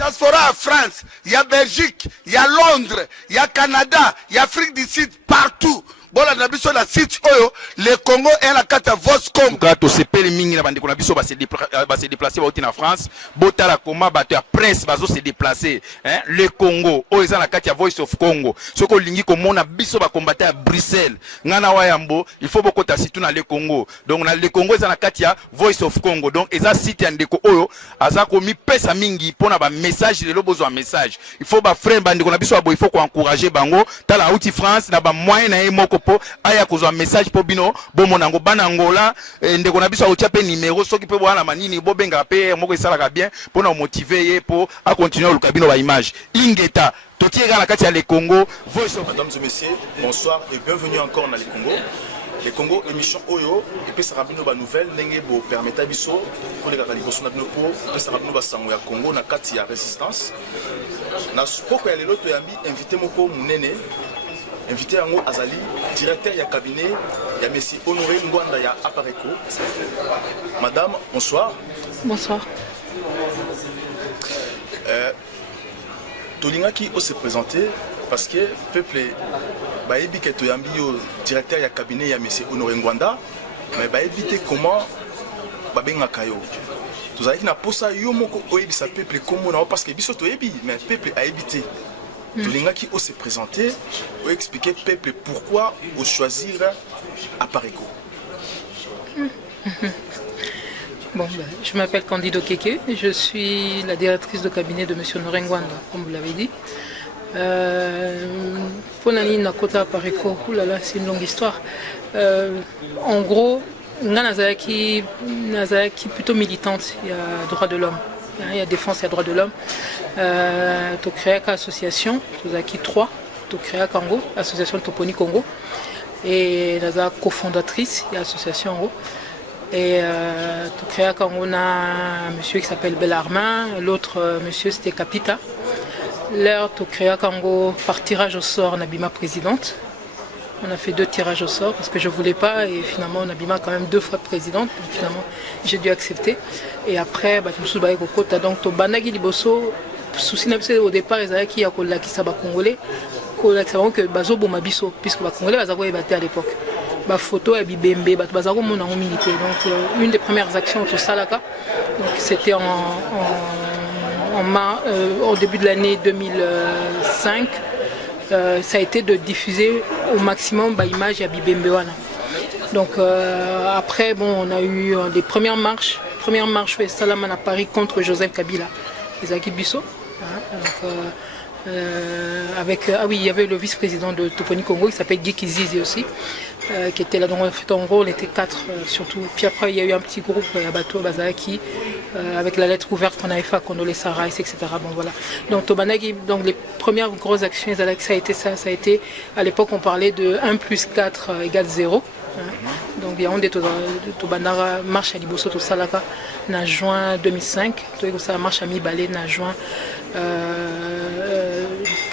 Diaspora à France, il y a Belgique, il y a Londres, il y a Canada, il y a Afrique du Sud, partout. Bon, la Nabiso la site Oyo, le Congo est la carte Voscom. Quand on se pèle mingi la bande qu'on a biso va se déplacer en France. Bota la coma battu à presse va se déplacer. Hein, le Congo, oh ils ont la carte Voice of Congo. Ce qu'on lingi comme on a biso va combattre à Bruxelles. Ngana wayambo, il faut beaucoup t'assister dans le Congo. Donc on a le Congo ils ont la carte Voice of Congo. Donc ils ont site en déco Oyo, aza komi pesa mingi pour na ba message de l'obozo un message. Il faut ba frère bande qu'on a biso il faut qu'on encourager bango. T'as la outil France na ba moyen na emoko aya kozwa message po bino bo monango banangola ndeko na biso otia pe numéro soki pe bwana manini bo benga pe moko esalaka bien pour na motiver ye pour à continuer le cabino ba image ingeta totiera la kati ya le Congo voice of mesdames et messieurs bonsoir et bienvenue encore dans le Congo. Le Congo émission Oyo et puis ça rabino ba nouvelle ndenge bo permettre biso pour les kaliboso na bino po ça rabino ba sango ya Congo na kati ya résistance na spoko ya lelo to yambi invité moko munene. Invité Yango Azali, directeur du cabinet, il y a M. Honoré Ngwanda ya Apareco. Madame, bonsoir. Bonsoir. Tolinga qui se présenter parce que le peuple, Baébi qui est directeur du cabinet, il y a M. Honoré Ngwanda, mais Baébi comment Babenga Kayo. Vous avez dit que Yomoko Oebi sa peuple comment parce que Biso Toebi, mais le peuple a évité. Tolinga qui ose se présenter, ou expliquer au peuple pourquoi on choisir Apareco. Bon, je m'appelle Candido Keke, je suis la directrice de cabinet de M. Norengwanda, comme vous l'avez dit. Pour Nani Nakota Apareco, c'est une longue histoire. En gros, Nazaki plutôt militante, il y a droit de l'homme. Il y a défense et droits de l'homme. Tu as créé une association, tu as 3, tu as créé Congo, association Toponi Congo. Et tu as cofondatrice de l'association Congo. Et tu as créé Congo, on a un monsieur qui s'appelle Bellarmin, l'autre monsieur c'était Capita. Là, tu as créé Congo par tirage au sort, Nabima présidente. On a fait 2 tirages au sort parce que je ne voulais pas et finalement Nabima quand même 2 fois présidente. Donc, finalement j'ai dû accepter. Et après, je me suis dit que donc to banagi liboso souci au départ ils avaient qui a qui saba congolais que bazo bomabiso puisque ba congolais baza ko à l'époque. Ba photo et bibembe baza ko mona milité. Donc une des premières actions tout ça là donc c'était au début de l'année 2005. Ça a été de diffuser au maximum l'image à Bibembewana. Donc après, bon, on a eu des premières marches. Première marche au Salaman à Paris contre Joseph Kabila, Isaki Bisso. Avec, oui, il y avait le vice-président de Toponi Congo qui s'appelle Guy Kizizi aussi, qui était là. Donc en fait, en gros, on était 4 surtout. Puis après, il y a eu un petit groupe à Bateau Bazaki, avec la lettre ouverte qu'on avait fait à Kondole Sarais, etc. Bon voilà. Donc Tobanagi, donc les premières grosses actions, ça a été ça. Ça a été, à l'époque, on parlait de 1 plus 4 égale 0. Donc il y a un des Tobandara marche à Liboso Salaka en juin 2005, la marche à Mibalé en juin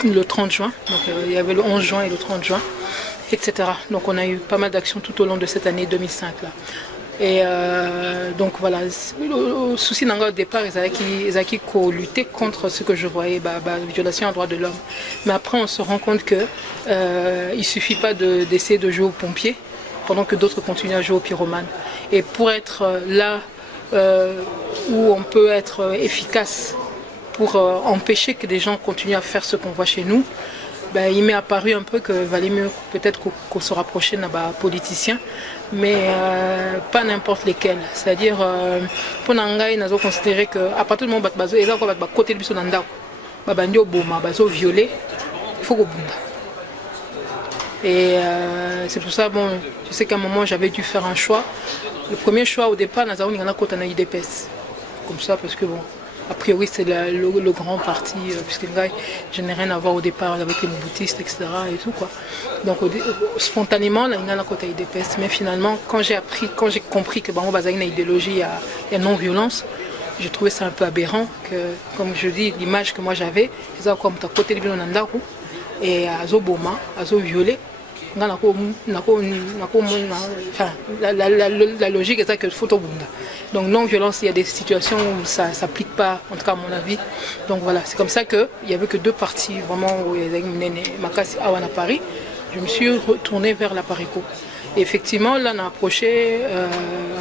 le 30 juin, donc il y avait le 11 juin et le 30 juin, etc. Donc on a eu pas mal d'actions tout au long de cette année 2005 là. Et donc voilà, le souci au départ, ils avaient lutter contre ce que je voyais, violation en droit de l'homme. Mais après on se rend compte que il suffit pas d'essayer de jouer aux pompiers pendant que d'autres continuent à jouer au pyromane. Et pour être là où on peut être efficace pour empêcher que des gens continuent à faire ce qu'on voit chez nous, il m'est apparu un peu qu'il valait mieux peut-être qu'on se rapprochait d'un politicien, mais pas n'importe lesquels. C'est-à-dire, pour Nangaï, nous avons considéré qu'à partir du moment où ils ont côté de Bissonanda, ils ont violé, il faut qu'on bouge. Et c'est pour ça, bon, je sais qu'à un moment j'avais dû faire un choix. Le premier choix au départ, nous avons un IDPS. Comme ça, parce que bon, a priori c'est le grand parti, puisque je n'ai rien à voir au départ avec les moboutistes, etc. Et tout, quoi. Donc spontanément, il y a un côté IDPS. Mais finalement, quand j'ai compris que on va une idéologie, il y a non-violence, j'ai trouvé ça un peu aberrant que, comme je dis, l'image que moi j'avais, c'est comme à côté de Nandaku. Et à Zoboma, à Zoviolé, Enfin, la logique est ça que photo bunda. Donc non-violence, il y a des situations où ça ne s'applique pas, en tout cas à mon avis. Donc voilà, c'est comme ça qu'il n'y avait que deux parties vraiment où il y avait Makassi à Paris. Je me suis retournée vers la Pareco. Et effectivement, là, on a approché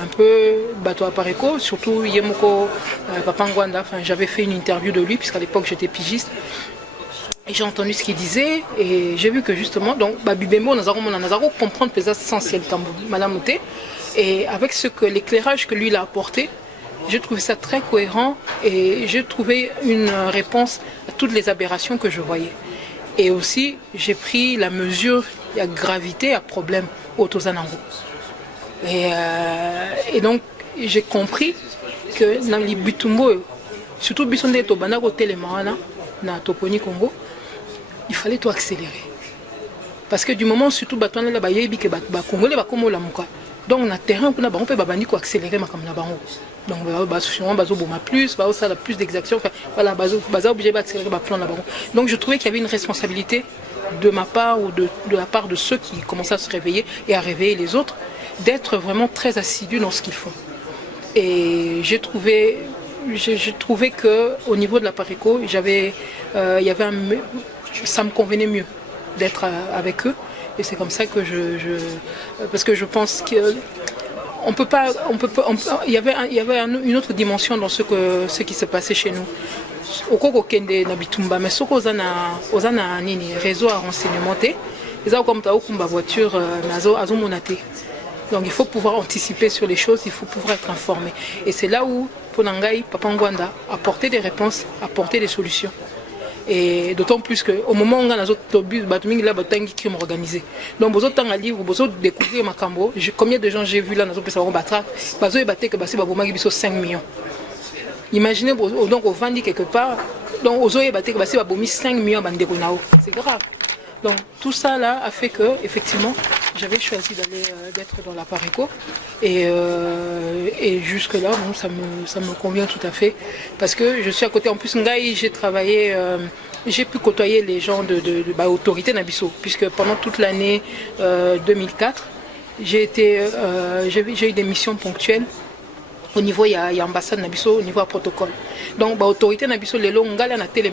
un peu bateau à Pareco, surtout Yemoko Papangwanda. Enfin, j'avais fait une interview de lui, puisqu'à l'époque j'étais pigiste. Et j'ai entendu ce qu'il disait et j'ai vu que justement, donc, Bibembo, Nazaro comprendre l'essentiel Malamoté. Et avec l'éclairage que lui il a apporté, j'ai trouvé ça très cohérent et j'ai trouvé une réponse à toutes les aberrations que je voyais. Et aussi, j'ai pris la mesure, la gravité à problème au Tozanango. Et donc, j'ai compris que dans les Bitumbo, surtout Bisonde Tobanako Télémana, dans Toponi Congo, il fallait tout accélérer. Parce que du moment surtout Batouane là bayebi que Congolais ba comme la muka. Donc on a terrain pour on peut bandi ko accélérer ma comme la bango. Donc souvent bazo boma plus, ça a plus d'exactions. Voilà bazo obligé d'accélérer ba plan la bango. Donc je trouvais qu'il y avait une responsabilité de ma part ou de la part de ceux qui commençaient à se réveiller et à réveiller les autres d'être vraiment très assidus dans ce qu'ils font. Et j'ai trouvé que au niveau de la Pareco, il y avait ça me convenait mieux d'être avec eux et c'est comme ça que parce que je pense que il y avait une autre dimension dans ce qui se passait chez nous. Okoko kende na bitumba mais soko ozana nini réseau à renseignement ils ont comme ta voiture azo monaté. Donc il faut pouvoir anticiper sur les choses, il faut pouvoir être informé et c'est là où Ponangai Papangwanda apporter des réponses, apporter des solutions. Et d'autant plus qu'au moment où on a les autres bus, il y a des crimes organisés. Donc, vous avez un livre, vous avez découvert ma cambo. Combien de gens j'ai vu là dans les autres battre, vous avez battu que c'est 5 millions. Imaginez, donc, on vend quelque part, donc, vous avez battu que c'est 5 millions. C'est grave. Donc, tout ça là a fait que, effectivement, j'avais choisi d'être dans la Pareco. Et jusque-là, bon, ça me convient tout à fait. Parce que je suis à côté. En plus, j'ai travaillé, j'ai pu côtoyer les gens de l'autorité Nabiso. Puisque pendant toute l'année 2004, j'ai eu des missions ponctuelles. Au niveau, il y a ambassade Nabiso, au niveau à protocole. Donc, l'autorité Nabiso, les longs, on a télé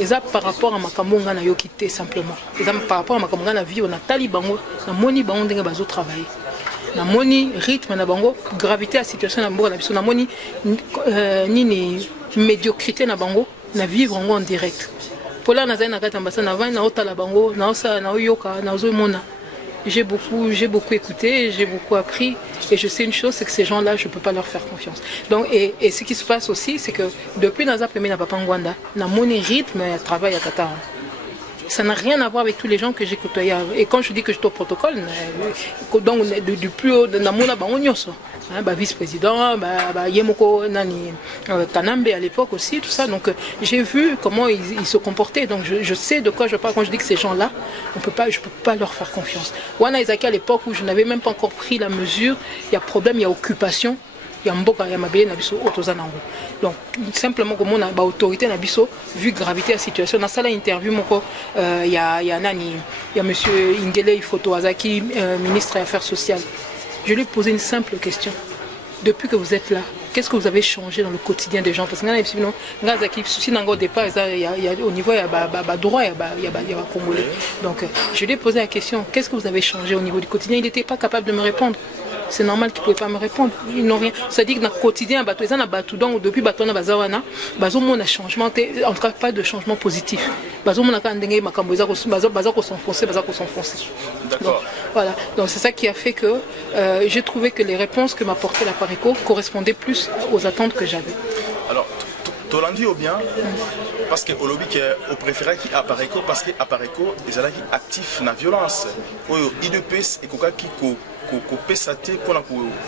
et ça par rapport à ma camonga na yokité simplement. Et ça par rapport à ma camonga na vie on a talibango na moni bango ndenge bazo travailler. Na moni rythme na bango gravité à situation na bango na biso na moni nini médiocrité na bango na vivre en direct. Pour là na za na kata mbasa na va na otala bango na osa na oyoka na ozo mona. J'ai beaucoup écouté, j'ai beaucoup appris et je sais une chose, c'est que ces gens-là, je ne peux pas leur faire confiance. Donc, et ce qui se passe aussi, c'est que depuis Naza Pemé na Papangwanda, na mon rythme et travail à Qatar. Ça n'a rien à voir avec tous les gens que j'ai côtoyés. Et quand je dis que je suis au protocole, donc du plus haut de Namona Baonyoso, vice-président, Yemoko Nani Kanambe à l'époque aussi, tout ça. Donc j'ai vu comment ils se comportaient. Donc je sais de quoi je parle quand je dis que ces gens-là, je ne peux pas leur faire confiance. Wana Isaki à l'époque où je n'avais même pas encore pris la mesure, il y a problème, il y a occupation. Donc simplement comme on a autorité nabiso vu gravité la situation dans ça interview il y a monsieur Ingele Fotoazaki ministre des Affaires sociales. Je lui ai posé une simple question. Depuis que vous êtes là, qu'est-ce que vous avez changé dans le quotidien des gens? Parce que au départ, au niveau il y a droit, il y a Congolais. Donc je lui ai posé la question, qu'est-ce que vous avez changé au niveau du quotidien? Il n'était pas capable de me répondre. C'est normal qu'ils ne pouvaient pas me répondre. Ils n'ont rien. C'est-à-dire que dans le quotidien, donc depuis Batoana Bazawana, on a changement, en tout cas pas de changement positif. Voilà. Donc c'est ça qui a fait que j'ai trouvé que les réponses que m'apportait la Pareco correspondaient plus aux attentes que j'avais. Alors, Tolandi ou bien parce que au lobby au préféré qui apparaît parce que apparaît ils sont actifs dans la violence. IDPS et Koka qui pesate pour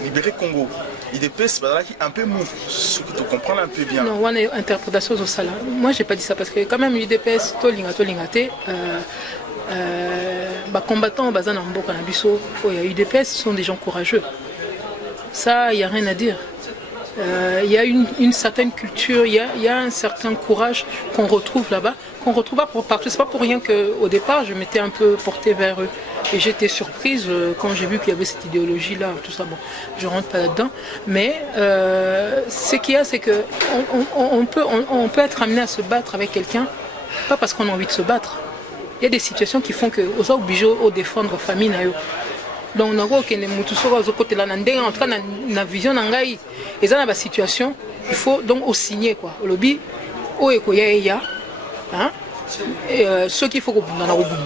libérer Congo. IDPS un peu mou, ce que tu comprends un peu bien. Non, on a interprétation de ça là. Moi j'ai pas dit ça parce que quand même l'IDPS tolingate combattants bazan en Boka Nabiso, il y a UDPS sont des gens courageux. Ça il y a rien à dire. Il y a une certaine culture, il y a un certain courage qu'on retrouve là-bas, qu'on retrouve pas partout. C'est pas pour rien qu'au départ, je m'étais un peu portée vers eux. Et j'étais surprise quand j'ai vu qu'il y avait cette idéologie-là, tout ça. Bon, je rentre pas là-dedans. Mais ce qu'il y a, c'est que on peut être amené à se battre avec quelqu'un, pas parce qu'on a envie de se battre. Il y a des situations qui font qu'on est obligé de défendre la famille. Donc, on a côté là, en tout cas, la vision nangai, et dans la situation, il faut donc au signer quoi. Au lobby, au ekoya, hein, ce qu'il faut qu'on a au bout.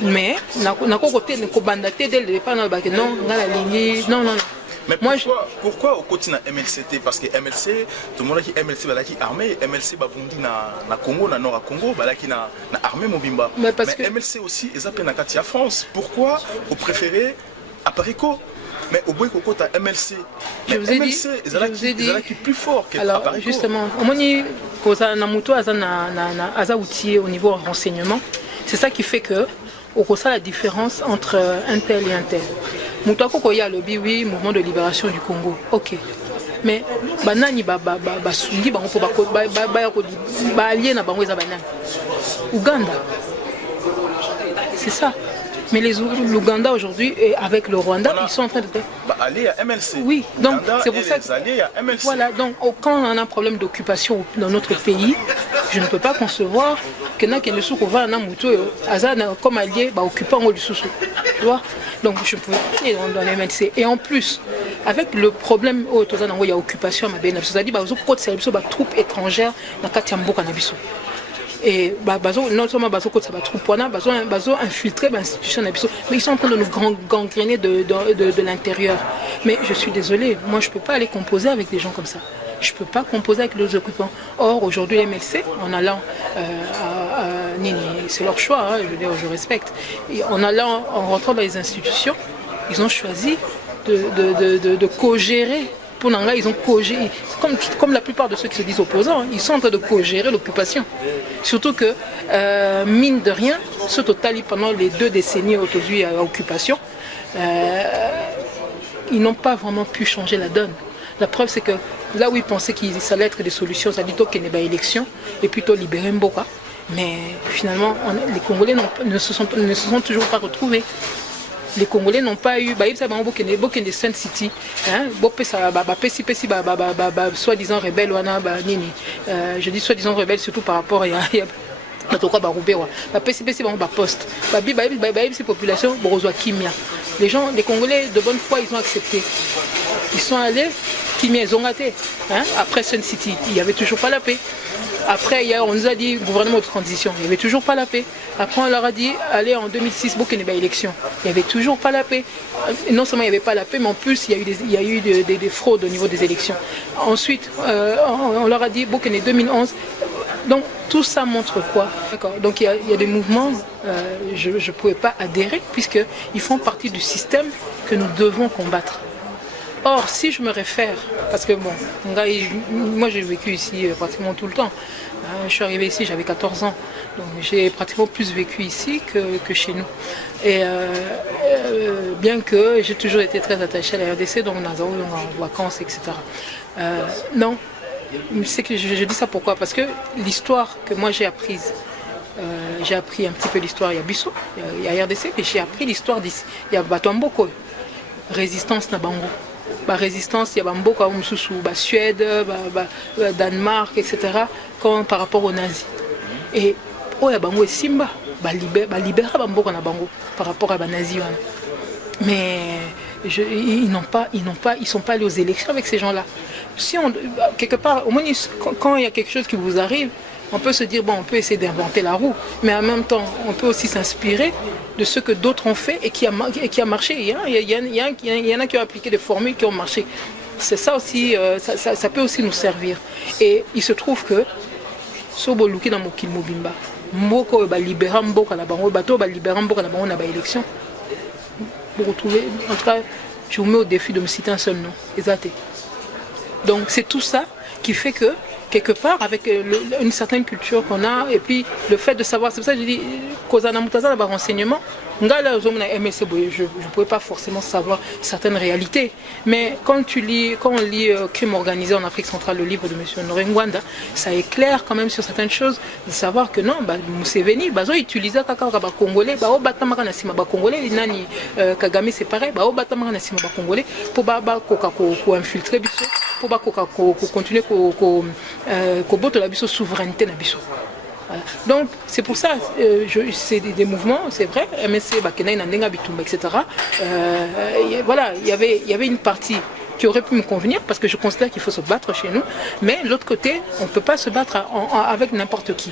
Mais, na côté ne kobandaté dès le départ, non, dans la ligne, non. Mais pourquoi au côté de MLCT? Parce que MLC, tout le monde qui MLC qui armé, MLC babundi na Congo, na Nord Congo, qui na armé Mobimba. Mais MLC aussi, ils appellent na Katia France. Pourquoi vous préférez Aparico? Mais au bout de côté MLC, je vous ai dit, qui est plus fort que alors, Aparico. Justement, quand na muto aza outillé au niveau renseignement, c'est ça qui fait que au ça la différence entre un tel et un tel. Moutako koya lobby oui, mouvement de libération du Congo. OK. Mais banani sungi bango po ba allié na bango eza banani. Ouganda. C'est ça. Mais l'Ouganda aujourd'hui, avec le Rwanda, ils sont en train de... aller à MLC. Oui, donc c'est pour ça que... aller à MLC. Voilà, donc quand on a un problème d'occupation dans notre pays, je ne peux pas concevoir que nous va comme allié, occupant le sous-sous. Tu vois? Donc je peux pas aller dans les MLC. Et en plus, avec le problème où il y a occupation, c'est-à-dire qu'il y a des troupes étrangères dans le Katiambo Kanabiso. Et non seulement infiltrer l'institution, mais ils sont en train de nous gangréner de l'intérieur. Mais je suis désolée, moi je ne peux pas aller composer avec des gens comme ça. Je ne peux pas composer avec les occupants. Or, aujourd'hui, les MLC, en allant à Nini, c'est leur choix, hein, je veux dire, je respecte. Et en rentrant dans les institutions, ils ont choisi de co-gérer. Pour Nanga, ils ont co-géré, comme la plupart de ceux qui se disent opposants, hein, ils sont en train de co-gérer l'occupation. Surtout que, mine de rien, ce total, pendant les 2 décennies aujourd'hui à l'occupation, ils n'ont pas vraiment pu changer la donne. La preuve, c'est que là où ils pensaient qu'il allait être des solutions, ça dit qu'il n'y ait pas d'élection, et plutôt libérer Mboka. Mais finalement, les Congolais ne se sont toujours pas retrouvés. Les Congolais n'ont pas eu, de Sun City, soi-disant rebelle, je dis soi-disant rebelle surtout par rapport à poste. Population, les Congolais de bonne foi, ils ont accepté. Ils sont allés, Kimia, ils ont raté. Après Sun City, il n'y avait toujours pas la paix. Après, on nous a dit gouvernement de transition, il n'y avait toujours pas la paix. Après, on leur a dit, allez en 2006, il n'y avait pas d'élection. Il n'y avait toujours pas la paix. Et non seulement il n'y avait pas la paix, mais en plus, il y a eu des fraudes au niveau des élections. Ensuite, on leur a dit, en 2011. Donc, tout ça montre quoi? D'accord. Donc, il y a des mouvements, je ne pouvais pas adhérer, puisqu'ils font partie du système que nous devons combattre. Or, si je me réfère, parce que bon, moi j'ai vécu ici pratiquement tout le temps. Je suis arrivée ici, j'avais 14 ans. Donc j'ai pratiquement plus vécu ici que chez nous. Et bien que j'ai toujours été très attachée à la RDC, donc nous avons en vacances, etc. Non, c'est que je dis ça pourquoi? Parce que l'histoire que moi j'ai apprise, j'ai appris un petit peu l'histoire, il y a Bissau, il y a RDC, et j'ai appris l'histoire d'ici. Il y a Batoamboko, résistance Nabango. Résistance, il y a Bamboka, Suède, Danemark, etc. Par rapport aux nazis. Et il y a Bango et Simba, libérer Bamboka Nabango par rapport à nazis. Mais ils ne sont pas allés aux élections avec ces gens-là. Si quelque part, au moins, quand il y a quelque chose qui vous arrive, on peut se dire, bon, on peut essayer d'inventer la roue, mais en même temps, on peut aussi s'inspirer de ce que d'autres ont fait et qui a marché. Il y en a qui ont appliqué des formules qui ont marché. C'est ça aussi, ça peut aussi nous servir. Et il se trouve que, Sobo Luki dans Mokil Mobimba, Moko va libérer Mboka na bango, bateau va libérer Mboka na bango na ba élection. Pour retrouver, en tout cas, je vous mets au défi de me citer un seul nom, Ezate. Donc c'est tout ça qui fait que, quelque part, avec une certaine culture qu'on a, et puis le fait de savoir, c'est pour ça que je dis, renseignement, je ne pouvais pas forcément savoir certaines réalités. Mais quand on lit Crime organisé en Afrique centrale, le livre de M. Honoré Ngwanda, ça éclaire quand même sur certaines choses, de savoir que non, Museveni, ils utilisaient les Congolais, Congolais, Kagame c'est pareil, Congolais, pour infiltrer, pour continuer à la souveraineté. Donc c'est pour ça, c'est des mouvements, c'est vrai, MSC, etc. Voilà, il y avait une partie qui aurait pu me convenir parce que je considère qu'il faut se battre chez nous, mais de l'autre côté, on ne peut pas se battre avec n'importe qui.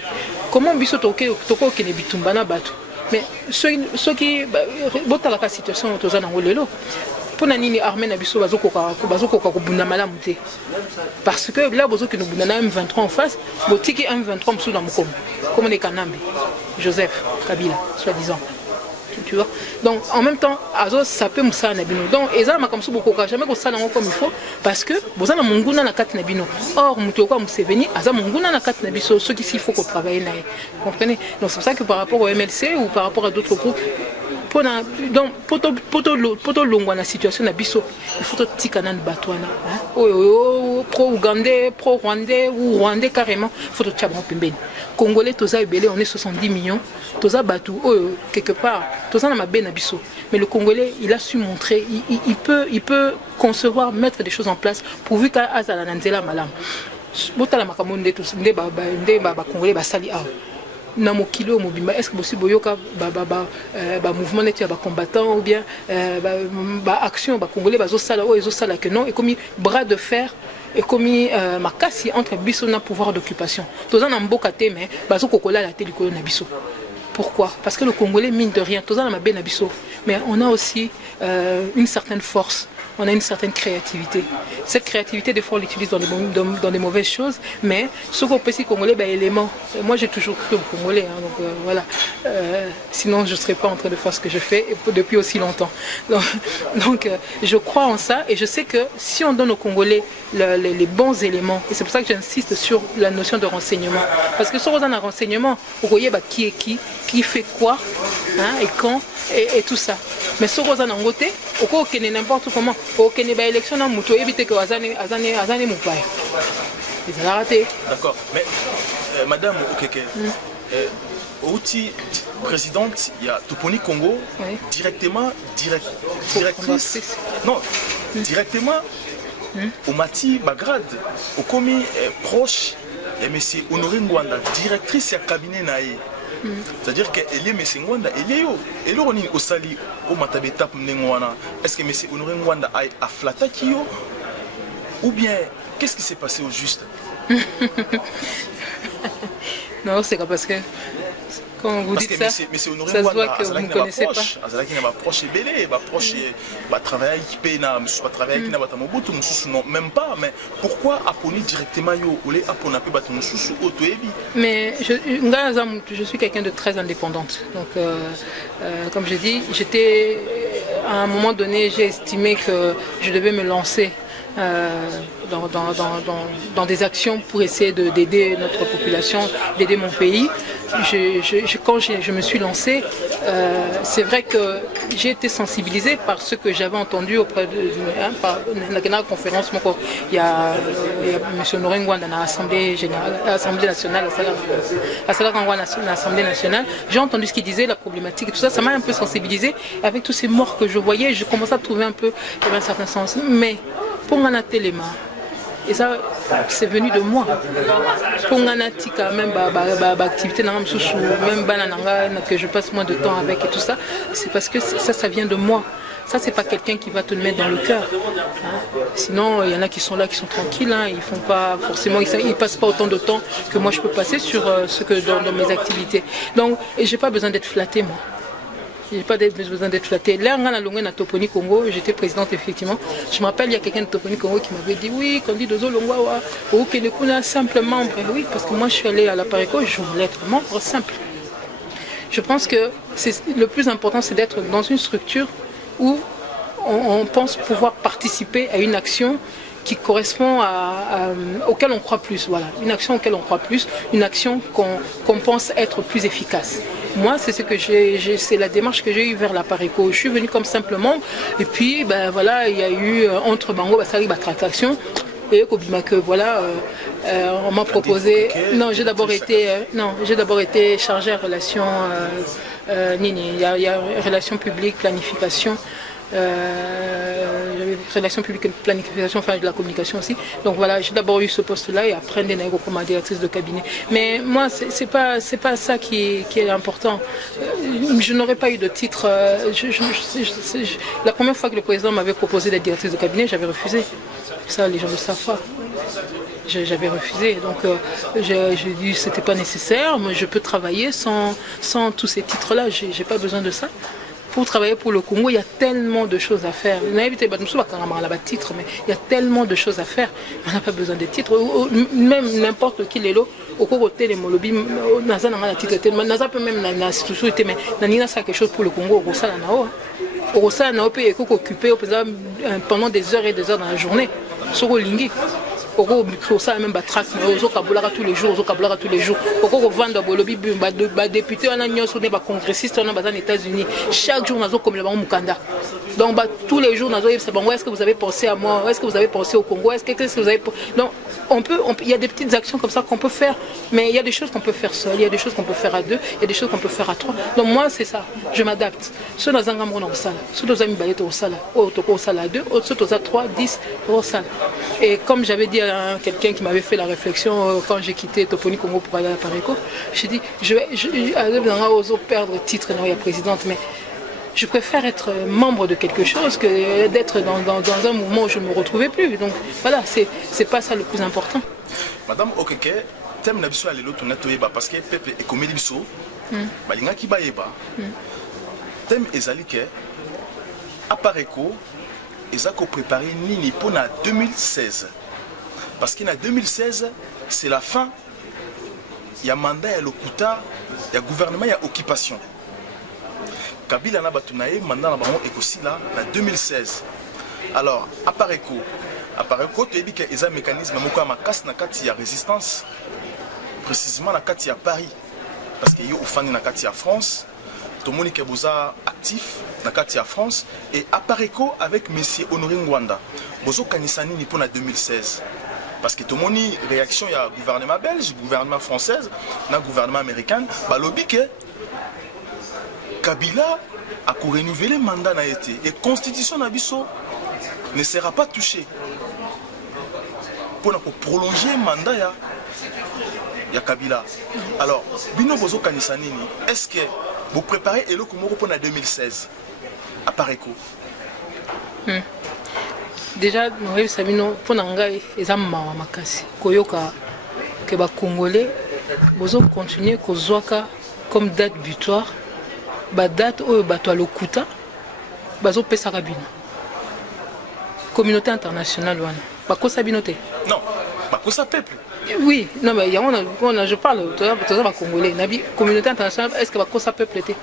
Comment Bisso Toko Kene Bitumbana Batu? Mais ceux qui botent la situation autour de pour nani armée na biso bazokoka kubunda malamu te parce que là bozo que nous bundana M23 en face botiki M23 msou na mukomo comme les Kanambe Joseph Kabila soi-disant, tu vois. Donc en même temps azo ça peut musa na bino donc eza makamsu bokoka jamais ko sala comme il faut parce que bozana munguna na kati na bino or mutu kwa Museveni aza munguna na kati na biso ceux qui s'il faut qu'on travaille na, comprenez. Donc c'est pour ça que par rapport au MLC ou par rapport à d'autres groupes donc poto longwa na situation na biso il faut tikana na batwana pro ougandais pro rwandais ou rwandais carrément faut to tchabon pembeni congolais toza ebele on est 70 millions toza batu quelque part toza na mabe na biso mais le congolais il a su montrer il peut concevoir mettre des choses en place pourvu ka azala na nzela malam botala makamonde to nde ba congolais basali awa na mokilo mobimba est-ce que possible boyoka mouvement net ya ba combattant ou bien ba action ba congolais bazo sala ezo sala que non et comme bras de fer et comme makasi entre biso na pouvoir d'occupation toza na mboka te mais bazo kokola la télé na biso. Pourquoi? Parce que le Congolais mine de rien toza na mabe na biso mais on a aussi une certaine force. On a une certaine créativité. Cette créativité, des fois, on l'utilise dans des mauvaises choses, mais ce qu'on peut Congolais, élément. Moi, j'ai toujours cru au Congolais, hein, donc voilà. Sinon, je ne serais pas en train de faire ce que je fais depuis aussi longtemps. Donc je crois en ça et je sais que si on donne aux Congolais les bons éléments, et c'est pour ça que j'insiste sur la notion de renseignement, parce que si on a un renseignement, vous voyez qui est qui fait quoi, hein, et quand, et tout ça. Mais si on a un côté, on peut n'importe comment. Pour qu'il y ait une élection, on peut éviter que Azane Moupaye. Ils ont raté. D'accord. Mais Madame Okeke, outil présidente, il y a Toponi Congo, oui. Directement, directrice. Non, directement au Mati Bagrad, au commis proche, et M. Honoré Ngwanda, directrice du cabinet Naïe. C'est-à-dire qu'elle est M. Ngwanda, elle est et là on est au Sali, au Matabetap Mnengwana. Est-ce que M. Honoré Ngwanda a flatté Kyo? Ou bien, qu'est-ce qui s'est passé au juste? Non, c'est parce que quand vous dites ça, ça se voit que vous ne connaissez pas. Même pas, mais pourquoi appeler directement mais je suis quelqu'un de très indépendante. Donc, comme je dis, à un moment donné, j'ai estimé que je devais me lancer dans des actions pour essayer d'aider notre population, d'aider mon pays. Quand je me suis lancée, c'est vrai que j'ai été sensibilisée par ce que j'avais entendu auprès de la conférence. Il y a M. Honoré Ngwanda dans l'Assemblée nationale, l'Assemblée nationale. J'ai entendu ce qu'il disait, la problématique et tout ça. Ça m'a un peu sensibilisée. Avec tous ces morts que je voyais, je commençais à trouver un peu, il y avait un certain sens. Mais pour Ngana Telema, et ça, c'est venu de moi. Pour Nganatika, même activité, même que je passe moins de temps avec et tout ça, c'est parce que ça vient de moi. Ça, c'est pas quelqu'un qui va te le mettre dans le cœur. Hein. Sinon, il y en a qui sont là, qui sont tranquilles. Hein. Ils font pas forcément, ils passent pas autant de temps que moi je peux passer sur ce que dans mes activités. Donc, et j'ai pas besoin d'être flatté, moi. Je n'ai pas besoin d'être flatté. Là, à Toponi Congo, j'étais présidente effectivement. Je me rappelle, il y a quelqu'un de Toponi Congo qui m'avait dit oui, quand on dit Dozo Longwa, ou Kenekuna, simple membre. Oui, parce que moi je suis allée à la Pareco, je voulais être membre simple. Je pense que le plus important, c'est d'être dans une structure où on pense pouvoir participer à une action qui correspond auquel on croit plus. Voilà, une action auquel on croit plus, une action qu'on pense être plus efficace. Moi, c'est ce que c'est la démarche que j'ai eue vers la Pareco. Je suis venue comme simplement, et puis ben voilà, il y a eu entre Bango, Basari, Batraction. Et que voilà, on m'a proposé. Non, j'ai d'abord été chargée à relations, il y a relations publiques, planification. Relations publiques et planification, enfin de la communication aussi. Donc voilà, j'ai d'abord eu ce poste-là et après comme directrice de cabinet. Mais moi, c'est pas ça qui est important. Je n'aurais pas eu de titre. La première fois que le président m'avait proposé d'être directrice de cabinet, j'avais refusé. Ça, les gens ne le savent pas. J'avais refusé. Donc j'ai dit que c'était pas nécessaire. Moi, je peux travailler sans tous ces titres-là. J'ai pas besoin de ça. Pour travailler pour le Congo, il y a tellement de choses à faire. Mais il y a tellement de choses à faire. On n'a pas besoin de titres. Même n'importe qui est là, au côté des Molobi, Naza n'a pas de titre. Naza peut même mais Nina ça quelque chose pour le Congo. Au Rosa n'a pas occupé pendant des heures et des heures dans la journée. Sur Olingi. Ça même batrace mais tous les jours tous les jours vendre bolobi député on a nyonso des congressistes on a aux États-Unis chaque jour nazo comme le mukanda donc tous les jours nazo c'est bon est-ce que vous avez pensé à moi est-ce que vous avez pensé au Congo est-ce que vous avez donc il y a des petites actions comme ça qu'on peut faire mais il y a des choses qu'on peut faire seul il y a des choses qu'on peut faire à deux il y a des choses qu'on peut faire à trois donc moi c'est ça je m'adapte ceux dans un gamme au sala ceux dans un mibalete au sala au sala à deux ceux dans 3 10 au sala et comme j'avais dit à quelqu'un qui m'avait fait la réflexion quand j'ai quitté Toponi Congo pour aller à Pareco, j'ai dit je vais perdre le titre de présidente mais je préfère être membre de quelque chose que d'être dans un mouvement où je ne me retrouvais plus. Donc voilà, c'est pas ça le plus important. Madame Okeke, thème nabiso à l'élo tonatoyeba parce que peuple est comme biso, balinga ki bayeba. Thème ezalike à Pareco, ezako préparé nini pour na 2016. Parce qu'en 2016, c'est la fin. Il y a mandat, il y a Lokuta, il y a gouvernement, il y a occupation. Kabila n'a pas mandat est aussi là, en 2016. Alors, à Pareco, tu as dit qu'il y a un mécanisme qui a résistance, précisément dans la Paris. Parce qu'il y a au fan dans la France, tout le monde est actif dans la France. Et à Pareco, avec M. Honoré Ngwanda, Bozo Kanisani pour 2016. Parce que tout le monde réaction, il y a le gouvernement belge, le gouvernement français, le gouvernement américain. Lobby que Kabila a renouvelé le mandat n'a été et la constitution d'Abisso ne sera pas touchée pour prolonger le mandat de Kabila. Alors, Bino Bozo Kanisanini, est-ce que vous préparez le Komoro pour 2016 à Pareco? Déjà, nous savons pour Nangai et Zama Makasi, Koyoka, que les Congolais vont continuer à comme date butoir, date où ils le Kuta, bazo Pesarabino. Communauté internationale, non, Bakosa peuple. Oui, non, mais je parle de Congolais. Communauté internationale, est-ce que Bakosa peuple était?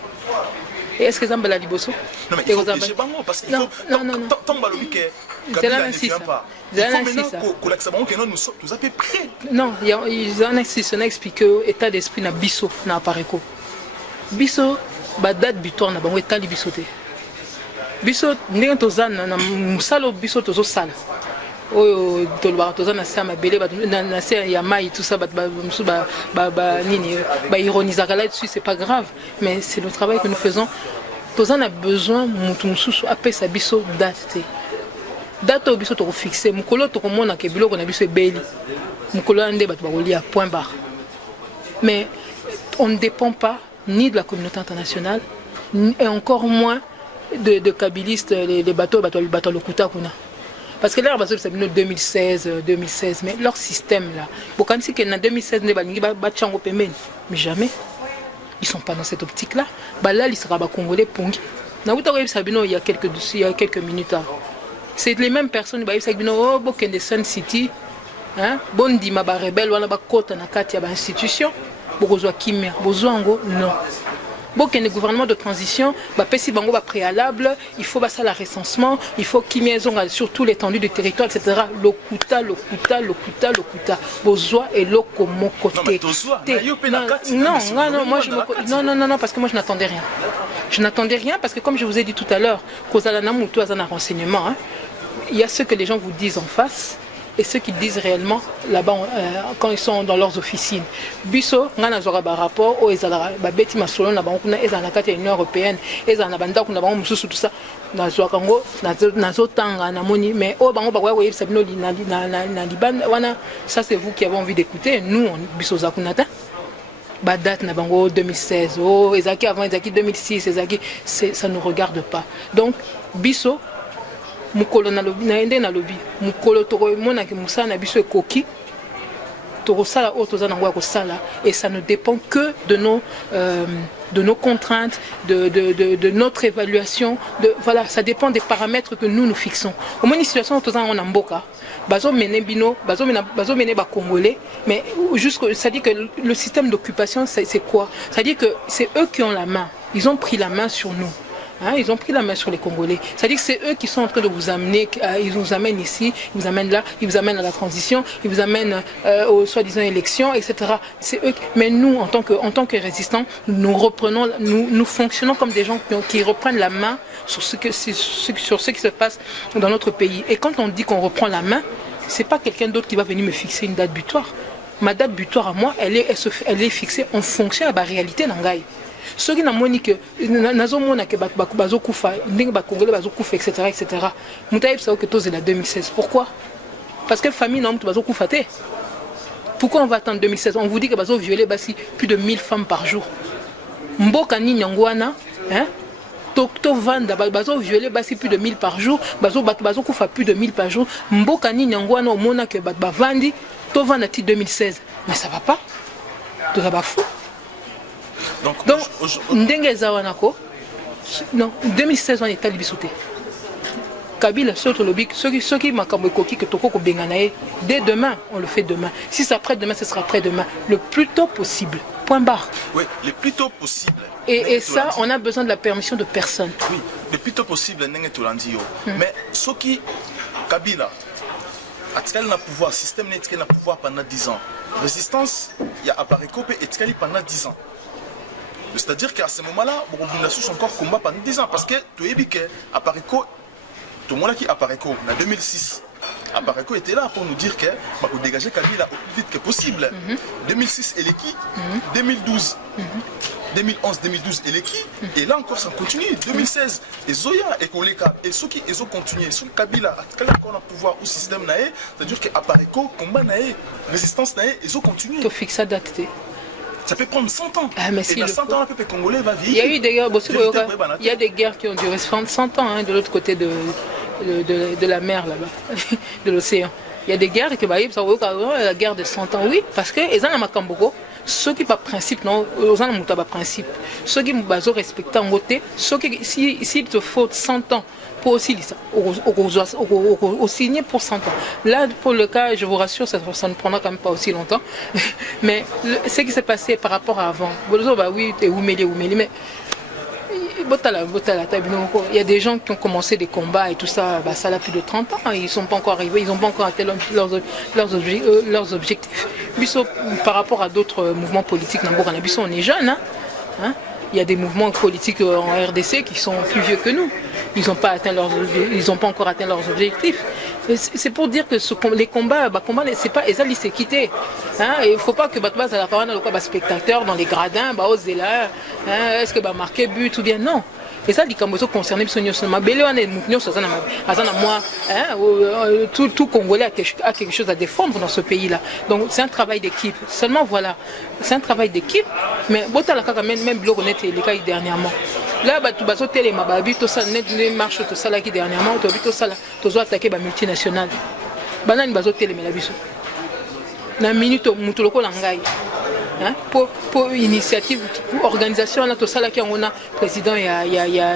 Et est-ce que Zamba la Liboso? Non, mais il faut piéger Bango parce qu'il faut. Tant balobi que Kabila ne vient pas. Il faut maintenant que l'accès que nous sommes à peu près. Non, ils ont expliqué l'état d'esprit na biso na Pareco. Biso, date butoir na bango état libiso te. Biso, ndenge tozana na musalo biso tozo sala. Oyo tolba tozana sa mabele na sa ya mai tout ça nini ba ironisaka là-dessus c'est pas grave mais c'est le travail que nous faisons. Tozana a besoin mutu mususu apesa biso date. Date biso to fixer mukolo to komona ke biloko na biso ebeli. Mukolo ande bato bakolia point barre. Mais on ne dépend pas ni de la communauté internationale et encore moins de kabilistes les bateaux Lokuta kuna. Parce que là, c'est 2016, mais leur système là, quand c'est qu'en 2016, mais jamais, ils ne sont pas dans cette optique-là. Là, ils seront congolais pongi. Il y a quelques minutes. C'est les mêmes personnes qui ont dit que Sun City, bon dit ma rebelle, on a côté na katia institution, non. Bon, qu'il y ait un gouvernement de transition, si bango va préalable, il faut ça la recensement, il faut qu'il y ait sur toute l'étendue du territoire, etc. Lokuta. Bozoa et lokomo côté. Non, parce que moi je n'attendais rien. Je n'attendais rien parce que comme je vous ai dit tout à l'heure, renseignement, il y a ce que les gens vous disent en face et ceux qui disent réellement là-bas quand ils sont dans leurs officines. Biso, on a un rapport où ils ont bêti masolon là-bas, on a une Union européenne, ils ont un banda, on a tout ça. Nazo Kango, Nazo Tanga, Namoni, mais oh, bango bagwa oui, Sabino na Liban, ça c'est vous qui avez envie d'écouter. Nous, on Biso Zakunata. Badat na bango 2016, oh, Ezaki avant, Ezaki 2006, Ezaki, ça ne nous regarde pas. Donc, Biso, mukolo na lobi, na ende na lobi, mukolo toko mona ke musana Biso ekoki. Et ça ne dépend que de nos contraintes, de notre évaluation. Voilà, ça dépend des paramètres que nous fixons. Au moins, une situation on a mboka, bazo mene bino, bazo mene ba congolais, mais ça dit que le système d'occupation, c'est quoi? Ça dit que c'est eux qui ont la main. Ils ont pris la main sur nous. Ils ont pris la main sur les Congolais. C'est-à-dire que c'est eux qui sont en train de vous amener, ils vous amènent ici, ils vous amènent là, ils vous amènent à la transition, ils vous amènent aux soi-disant élections, etc. C'est eux. Mais nous, en tant que résistants, nous fonctionnons comme des gens qui reprennent la main sur ce qui se passe dans notre pays. Et quand on dit qu'on reprend la main, c'est pas quelqu'un d'autre qui va venir me fixer une date butoir. Ma date butoir à moi, elle est fixée en fonction de la réalité d'Angaï. Ceux qui n'ont que nazomona que bazo kufa ndenge ba congolais bazo kufa etc. Mutaïb ça que tous la 2016. Pourquoi? Parce que famille non bazo kufa té. Pourquoi on va attendre 2016? On vous dit que bazo violer plus de 1000 femmes par jour. Mboka ni nyangwana to vanda bazo violer plus de 1000 par jour, bazo kufa plus de 1000 par jour. Mboka ni nyangwana omona que bavandi to vanda ti 2016. Mais ça va pas. Tout ça va fou. Donc, ndenge zawanako non 2016 on est à Libisouté. Kabila saute le bic, ceux qui makambo koki que toko ko benganae dès demain, on le fait demain. Si c'est après demain, ce sera après demain, le plus tôt possible. Point barre. Oui, le plus tôt possible. Et ça, on a besoin de la permission de personne. Oui, le plus tôt possible ndenge tolandio. Mais ceux qui Kabila Atkali na pouvoir, système n'a pouvoir pendant 10 ans. Résistance, il y a appareil copé et Atkali pendant 10 ans. C'est-à-dire qu'à ce moment-là, on a su encore combat pendant 10 ans. Parce que tu es dit que Appareco, tout le monde qui Appareco, en 2006, Appareco était là pour nous dire que pour dégager Kabila au plus vite que possible. 2006, elle est qui 2012. 2011, 2012, elle est qui et là encore ça continue. 2016, et Zoya et Koleka, et ceux qui ont continué, ceux qui Kabila, quel encore le pouvoir ou système, c'est-à-dire qu'Appareco, combat, résistance, ils ont continué. Tu fixes la date. Ça peut prendre 100 ans. Mais et dans 100 ans, le peuple congolais va vivre. Il y a eu des guerres, il y a des guerres qui ont duré 100 ans de l'autre côté de la mer là-bas, de l'océan. Il y a des guerres qui la guerre de 100 ans, oui, parce que les gens Makamboko, ceux qui par principe, non, ils ont pas principe. Ceux qui respectent en côté, ceux qui, s'il te faut 100 ans pour aussi au signer pour 100 ans. Là, pour le cas, je vous rassure, ça ne prendra quand même pas aussi longtemps. Mais ce qui s'est passé par rapport à avant, oui, t'es oumeli, mais il y a des gens qui ont commencé des combats et tout ça, ça a plus de 30 ans, ils ne sont pas encore arrivés, ils n'ont pas encore atteint leurs objectifs. Par rapport à d'autres mouvements politiques, on est jeunes. Il y a des mouvements politiques en RDC qui sont plus vieux que nous. Ils n'ont pas encore atteint leurs objectifs. C'est pour dire que les combats, c'est pas les quitté. Il ne faut pas que les spectateurs dans les gradins, est-ce que marquer but ou bien non. Et ça, les Cambodgiens concernés, tout Congolais a quelque chose à défendre dans ce pays-là. Donc c'est un travail d'équipe. Seulement voilà, c'est un travail d'équipe. Mais même bloc on était les cas dernièrement. Là, tu vas sauter les mababi, tout ça, net marche, tout ça là qui dernièrement, tu as vu tout ça là, tu dois attaquer les multinationales. Banane vas sauter les mélabiso. Na minute mutuloko langai. Pour initiative, pour organisation, là, tout ça là qui on a président, il y a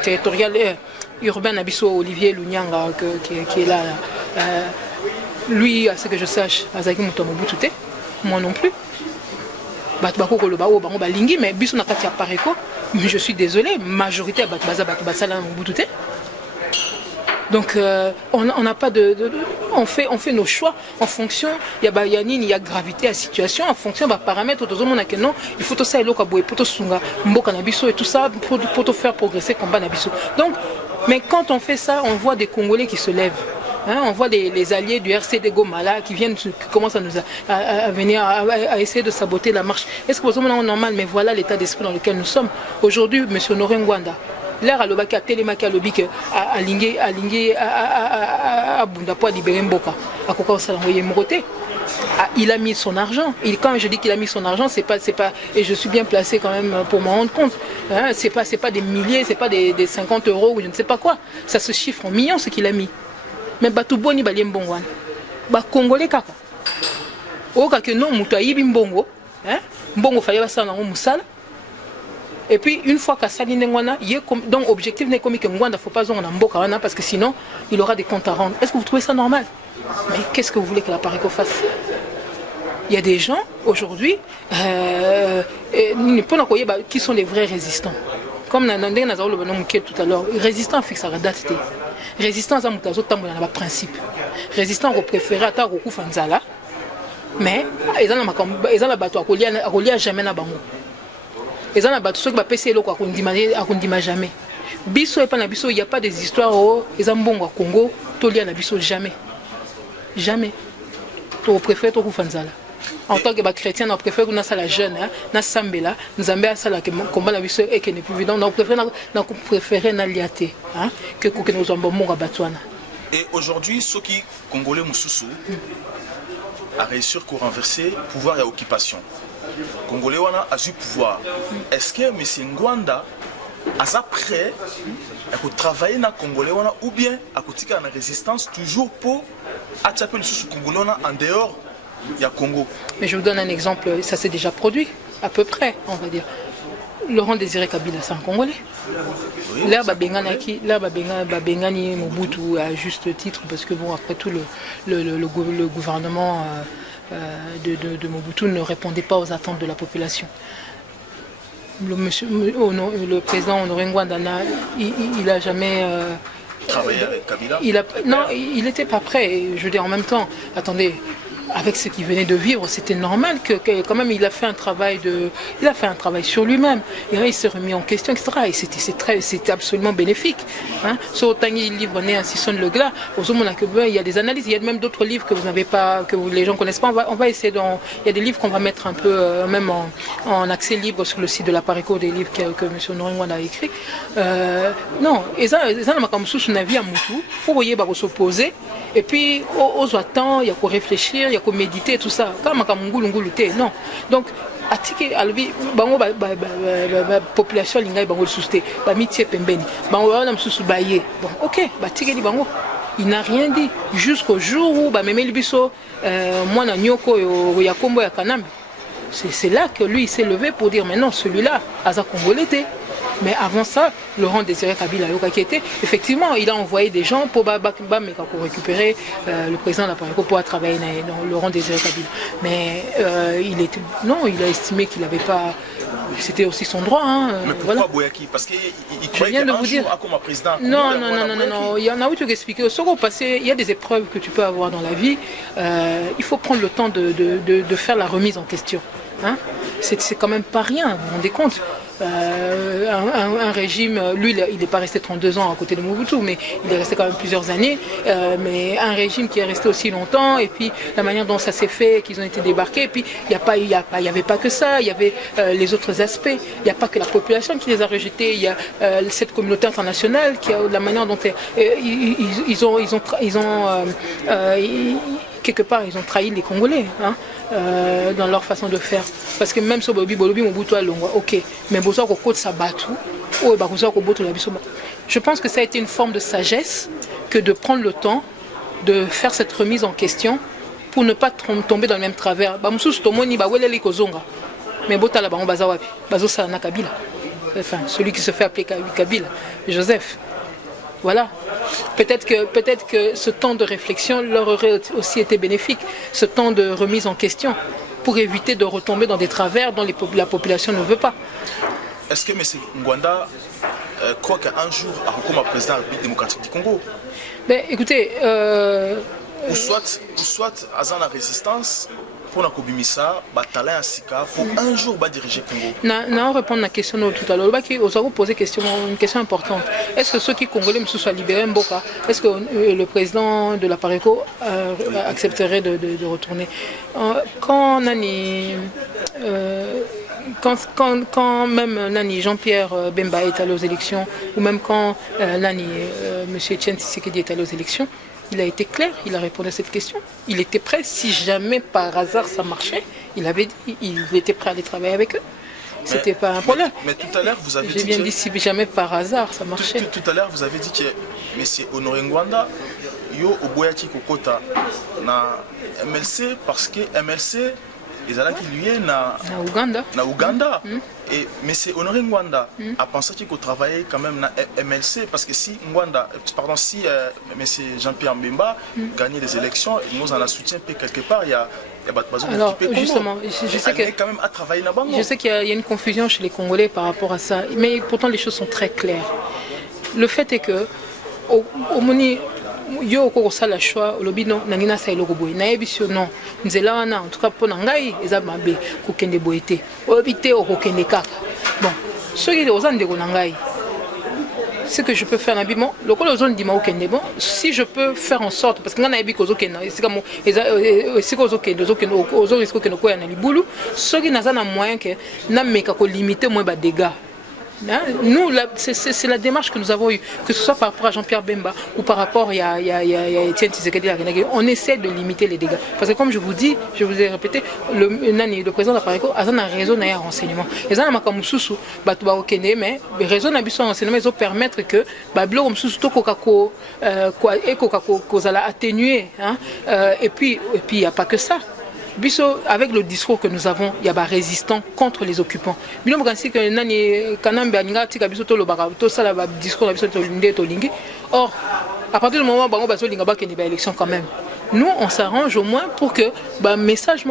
territorial urbain Abisso Olivier Lunyanga qui est là. Lui, à ce que je sache, Azaki Mutomobutute, moi non plus. mais biso na kati ya pareko, mais je suis désolé, majorité bato basala Mobutu te. Donc on n'a pas on fait nos choix en fonction il y a gravité à situation en fonction des paramètres autour de non il faut tout ça et l'eau pour tout sunga mboka na biso et tout ça pour tout faire progresser combat na biso. Donc mais quand on fait ça, on voit des Congolais qui se lèvent. Hein, on voit les alliés du RCD Gomala qui commencent à venir à essayer de saboter la marche. Est-ce que vous avez normal? Mais voilà l'état d'esprit dans lequel nous sommes. Aujourd'hui, M. Honoré Ngwanda, l'air à l'obaki, à télémaki, à l'obiki, à Lingé, à Bundapo, à libérer Mboka, à Koka Osalangoye Moroté. Il a mis son argent. Quand je dis qu'il a mis son argent, c'est pas, et je suis bien placé quand même pour m'en rendre compte. Hein, c'est pas des milliers, c'est pas des 50 euros ou je ne sais pas quoi. Ça se chiffre en millions ce qu'il a mis. Mais Batuboni Baliem Bongwan, Congolais kaka. Oka que non, Moutaïbi Mbongo, Mbongo Fayaba Sanango Moussala. Et puis une fois qu'à Sali Nengwana, donc objectif n'est comme que Ngwanda faut pas en Mboka parce que sinon il aura des comptes à rendre. Est-ce que vous trouvez ça normal? Mais qu'est-ce que vous voulez que la Pareco fasse? Il y a des gens aujourd'hui qui sont les vrais résistants. Comme Nandé Nazaro le nom tout à l'heure, résistant fixe à la date. Résistant à Moutazo Tambo dans le principe. Résistant au préféré à Taroku Fanzala. Mais ils ont la bateau à relier jamais na bango. Ils ont la bateau qui va passer l'eau à Kundima jamais. Biso et pas na biso, il n'y a pas des histoires où ils ont bon au Congo, Tolia na biso jamais. Jamais. Tu préfères tout Fanzala. En tant que chrétien, on préfère que nous soyons jeunes, nous sommes là, nous avons un combat et qui n'est plus évident. Nous préférons l'aliaté que nous avons un Batouana. Et aujourd'hui, ceux qui Congolais Moussoussou a réussi à renverser pouvoir et occupation. Congolais a eu pouvoir. Est-ce que M. Ngwanda a prêt à travailler dans le Congolais ou bien à continuer la résistance toujours pour attraper le sous Congolais en dehors? Il y a Congo. Mais je vous donne un exemple, ça s'est déjà produit, à peu près, on va dire. Laurent Désiré Kabila, c'est un Congolais. Oui, là, Bengani Mobutu à juste titre, parce que bon, après tout, le gouvernement de Mobutu ne répondait pas aux attentes de la population. Le président Honoré Ngwanda, il n'a jamais... travaillé avec Kabila? Non, il n'était pas prêt. Je veux dire, en même temps, attendez... Avec ce qu'il venait de vivre, c'était normal que quand même il a fait un travail sur lui-même. Et là, il s'est remis en question, etc. Et c'était absolument bénéfique. Sur Tanguy, le livre né ainsi sonne le glas. Il y a des analyses, il y a même d'autres livres que vous n'avez pas, que les gens ne connaissent pas. On va essayer il y a des livres qu'on va mettre un peu même en accès libre sur le site de la Pareco, des livres que M. Honoré Ngwanda a écrit. Non, et ça n'a pas sous son avis à Moutou. Il faut s'opposer. Et puis, aux attentes, il y a qu'à réfléchir, il y a qu'à méditer, tout ça. Non. Donc, la population il n'a rien dit. Jusqu'au jour où c'est là que lui il s'est levé pour dire mais non, celui-là, Aza Congolais. Mais avant ça, Laurent Désiré Kabila qui était, effectivement, il a envoyé des gens pour récupérer le président de la Pareco pour travailler dans Laurent Désiré Kabila. Mais il a estimé qu'il n'avait pas... C'était aussi son droit. Mais pourquoi voilà. Boyaki? Parce qu'il croyait qu'un jour, comme président... Non, il y en a où tu expliquer. Au passé, il y a des épreuves que tu peux avoir dans la vie. Il faut prendre le temps de faire la remise en question. C'est quand même pas rien, vous vous rendez compte. Un régime, lui il n'est pas resté 32 ans à côté de Mobutu, mais il est resté quand même plusieurs années, mais un régime qui est resté aussi longtemps, et puis la manière dont ça s'est fait, qu'ils ont été débarqués, et puis il n'y avait pas que ça, il y avait les autres aspects, il n'y a pas que la population qui les a rejetés, il y a cette communauté internationale, qui a la manière dont quelque part ils ont trahi les Congolais dans leur façon de faire. Parce que même sur Bolobi Mobutu Alongwa, ok, mais je pense que ça a été une forme de sagesse que de prendre le temps de faire cette remise en question pour ne pas tomber dans le même travers. Mais enfin, celui qui se fait appeler Kabila, Joseph. Voilà. Peut-être que ce temps de réflexion leur aurait aussi été bénéfique, ce temps de remise en question. pour éviter de retomber dans des travers dont la population ne veut pas. Est-ce que M. Ngwanda croit qu'un jour, il va président de la République démocratique du Congo? Ben, écoutez... ou soit à la résistance pour Nakobimisa, talent à Sika, pour un jour diriger le Congo. Non, répondre à la question tout à l'heure. Vous avez posé une question importante. Est-ce que ceux qui congolais me soient libérés Mboka? Est-ce que le président de la Pareco accepterait de retourner? Quand même Nani Jean-Pierre Bemba est allé aux élections, ou même quand Nani M. Etienne Tshisekedi est allé aux élections, il a été clair, il a répondu à cette question. Il était prêt, si jamais par hasard ça marchait, il avait dit, il était prêt à aller travailler avec eux. C'était pas un problème. Mais tout à l'heure, vous avez dit. J'ai bien dit, si jamais par hasard ça marchait. Tout à l'heure, vous avez dit que M. Honoré Ngwanda, yo oboyaki kokota na MLC parce que MLC ezalaki lié na Uganda. Et M. Honoré Ngwanda a pensé qu'il travaillait quand même na MLC parce que si M. Jean-Pierre Mbemba gagnait les élections, nous en a soutien quelque part, il y a alors justement, je sais qu'il y a une confusion chez les Congolais par rapport à ça, mais pourtant les choses sont très claires. Le fait est que au Moni yo ko sala choix lobino nangina sa eloko boy na ebisio non nzela wana en tout cas pour ngai eza mabe ko kende boyete obité o ko kende kaka bon ce qui est aux ande ko ngai ce que je peux faire n'abiment le ko zone di ma okende bon si je peux faire en sorte parce que ngana ebi ko zokenda c'est comme c'est ko zokenda ozo risque que no ko ya na libulu ce qui n'a pas moyen que na meka ko limiter moins ba dégâts. Nous, c'est la démarche que nous avons eue, que ce soit par rapport à Jean-Pierre Bemba ou par rapport à Etienne Tshisekedi. On essaie de limiter les dégâts. Parce que comme je vous dis, je vous ai répété, le président de la Pareco a un réseau de renseignement. Les gens ont mais le réseau de renseignement, ils vont permettre que atténuer. Et puis, il n'y a pas que ça. Avec le discours que nous avons, il y a des résistants contre les occupants. Or, à partir du moment où il y a une élection quand même, nous on s'arrange au moins pour que le message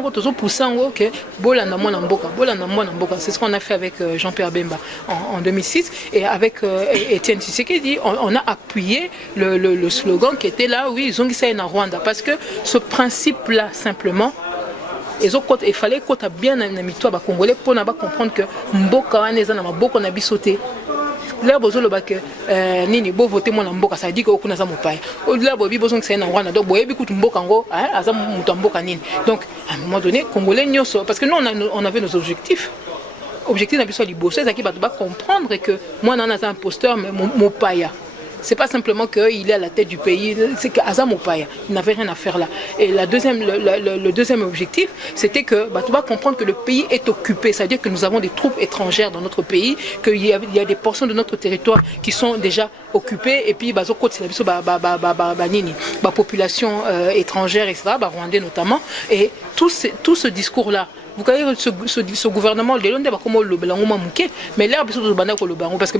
c'est ce qu'on a fait avec Jean-Pierre Bemba en 2006 et avec Etienne Tshisekedi on a appuyé le slogan qui était là, oui, Zongisa na Rwanda, parce que ce principe là simplement il fallait qu'on ait bien un Congolais pour comprendre que Mboka wana na maboko na bisoté. Là bozo loba que nini bo voter mon mboka ça dit que okuna za mopaya. Là bobi bozo que c'est na Rwanda donc boyebi kutu mboka ngo aza mutu mboka nini. Donc à un moment donné Congolais nyoso parce que nous on avait nos objectifs. Objectif na biso liboso ça qui va comprendre que moi nana za imposteur mais mopaya. C'est pas simplement qu'il est à la tête du pays, c'est qu'Azam Opaya, il n'avait rien à faire là. Et le deuxième objectif, c'était que tu vas comprendre que le pays est occupé, c'est-à-dire que nous avons des troupes étrangères dans notre pays, qu'il y a des portions de notre territoire qui sont déjà occupées, et puis la population étrangère, etc., rwandais notamment, et tout ce discours-là. Vous voyez ce gouvernement mais l'air parce que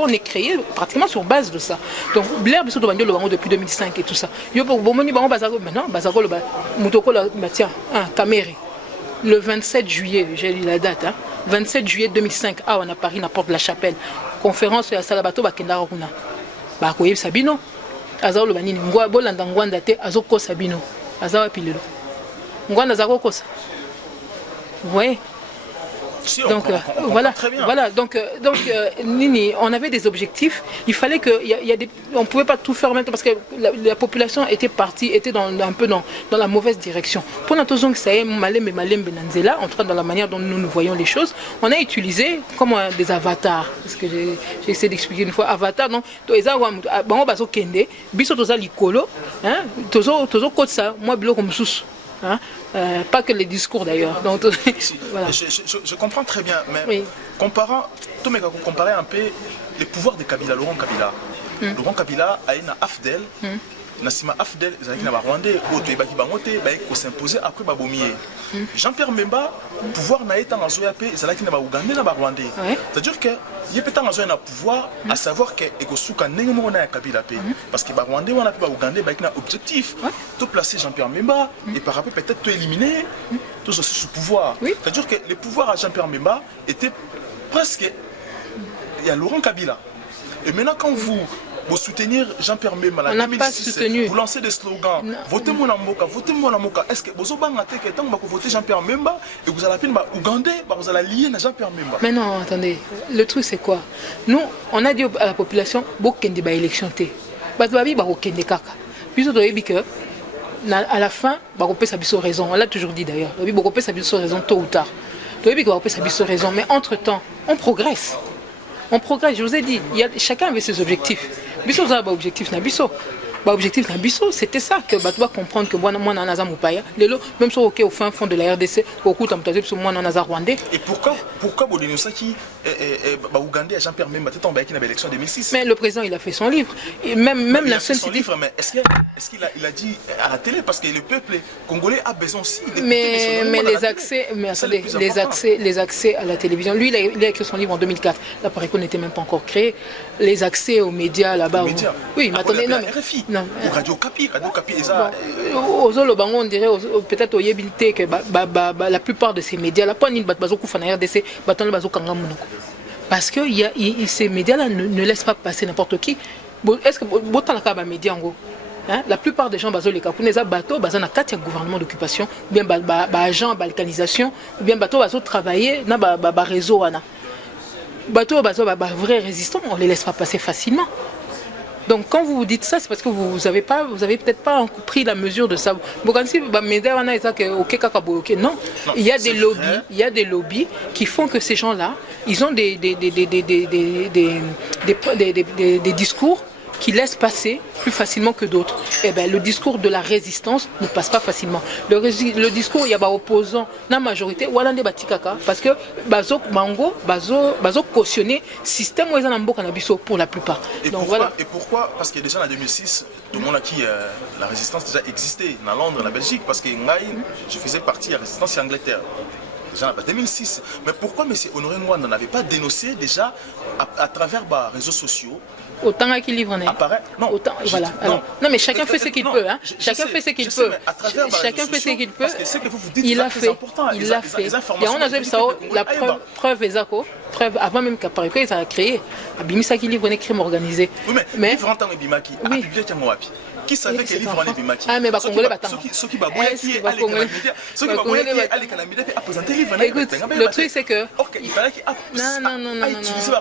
on est créé pratiquement sur base de ça. Donc l'air depuis 2005 et tout ça. Le 27 juillet, j'ai lu la date, 27 juillet 2005, on a Paris, n'importe la chapelle. Conférence à Salabato Bakendara Runa. Bakoye Sabino. Azao le banini. Ngwanda Ngwanda te azoko Sabino. Azao pilelo. Ngwanda Zakokosa. Vous voyez? Si, donc voilà, donc Nini, on avait des objectifs. Il fallait que on pouvait pas tout faire maintenant parce que la population était un peu dans la mauvaise direction. Pour notre zone, ça est malembe nanzela, en tout cas dans la manière dont nous voyons les choses, on a utilisé comme des avatars. Parce que j'ai essayé d'expliquer une fois avatar. Donc toza bango bazo kende, biso toza likolo, hein, tozo kotsa, moi biloko mususu. Hein? Pas que les discours d'ailleurs. Donc, voilà. Je comprends très bien, mais oui. Comparer un peu les pouvoirs de Kabila, Laurent Kabila. Laurent Kabila a une AFDEL Nassima Afdel, ils ont Rwandais, autres baki bangote, ko s'imposer après Babomier. Jean-Pierre Mbemba, pouvoir na étant en Zoyapé, ils ont na Ougandais na Rwandais. C'est-à-dire que il y a peut-être un pouvoir à savoir que Ekosouka n'engmo na Kabila P parce que Rwandais on a pas Ougandais baki na objectif de placer Jean-Pierre Mbemba et par après peut-être éliminer tout ce sous pouvoir. C'est-à-dire que le pouvoir à Jean-Pierre Mbemba était presque il y a Laurent Kabila. Et maintenant quand vous soutenir Jean-Pierre Mbemba en 2006, vous lancez des slogans, votez-moi la Moka, votez-moi la Moka. Est-ce que vous avez voté Jean-Pierre Mbemba et vous allez appeler Ougandais, vous allez lier à Jean-Pierre Mbemba? Mais non, attendez, le truc c'est quoi? Nous, on a dit à la population, qu'il y a une élection. On à la fin, on a raison. On l'a toujours dit d'ailleurs. On a raison tôt ou tard. On a raison. Mais entre-temps, on progresse. On progresse, je vous ai dit, chacun avait ses objectifs. Bisso a un objectif, objectif c'était ça que tu dois comprendre que moi Naza Moupaya, même si au fin fond de la RDC, beaucoup de moi Naza Rwandais. Et pourquoi vous dénoncez qui Ougandais à Jean-Pierre Mbemba tombé avec l'élection 2006? Mais le président il a fait son livre. Et même la seule livre, mais est-ce qu'il a dit à la télé parce que le peuple congolais a besoin aussi d'écouter mais les accès à la télévision. Lui il a écrit son livre en 2004. L'appareil n'était même pas encore créé. Les accès aux médias là-bas. Oui, mais attendez, non. Non. Radio Kapi, on dirait peut-être au Yébité que la plupart de ces médias, la poignée de Bazokou Fana RDC, parce que ces médias-là ne laissent pas passer n'importe qui. Est-ce que les médias en gros? La plupart des gens basent les Capounais à bateau, basent dans le gouvernement d'occupation, ou bien agent balkanisation, ou bien bateau travailler dans le réseau. Bateau vrai résistant, on ne les laisse pas passer facilement. Donc quand vous dites ça, c'est parce que vous avez peut-être pas pris la mesure de ça. Non, il y a des lobbies qui font que ces gens-là, ils ont des discours qui laissent passer plus facilement que d'autres. Et ben le discours de la résistance ne passe pas facilement. Le discours, il y a des opposants, la majorité, parce que bazo cautionner système pour la plupart. Et pourquoi? Parce que déjà en 2006, tout le monde a qui la résistance déjà existait dans Londres, en Belgique, parce que je faisais partie de la résistance en Angleterre. Déjà en 2006. Mais pourquoi M. Honoré Ngouanda n'avait pas dénoncé déjà à travers les réseaux sociaux? Autant qu'il livre non, autant, voilà. Non, mais chacun fait ce qu'il peut. Hein. Chacun fait ce qu'il peut. Chacun fait ce qu'il peut. Il a fait. Il l'a fait. Et on a vu ça, la preuve est preuve avant même qu'Apareko ils a créé. Abimisa qui livre un crime organisé. Mais oui. Qui savait que livre en Bimaki? Ah mais Congolais battant. Ceux qui babouillent qui est écoute, le truc c'est que il fallait qu'il non.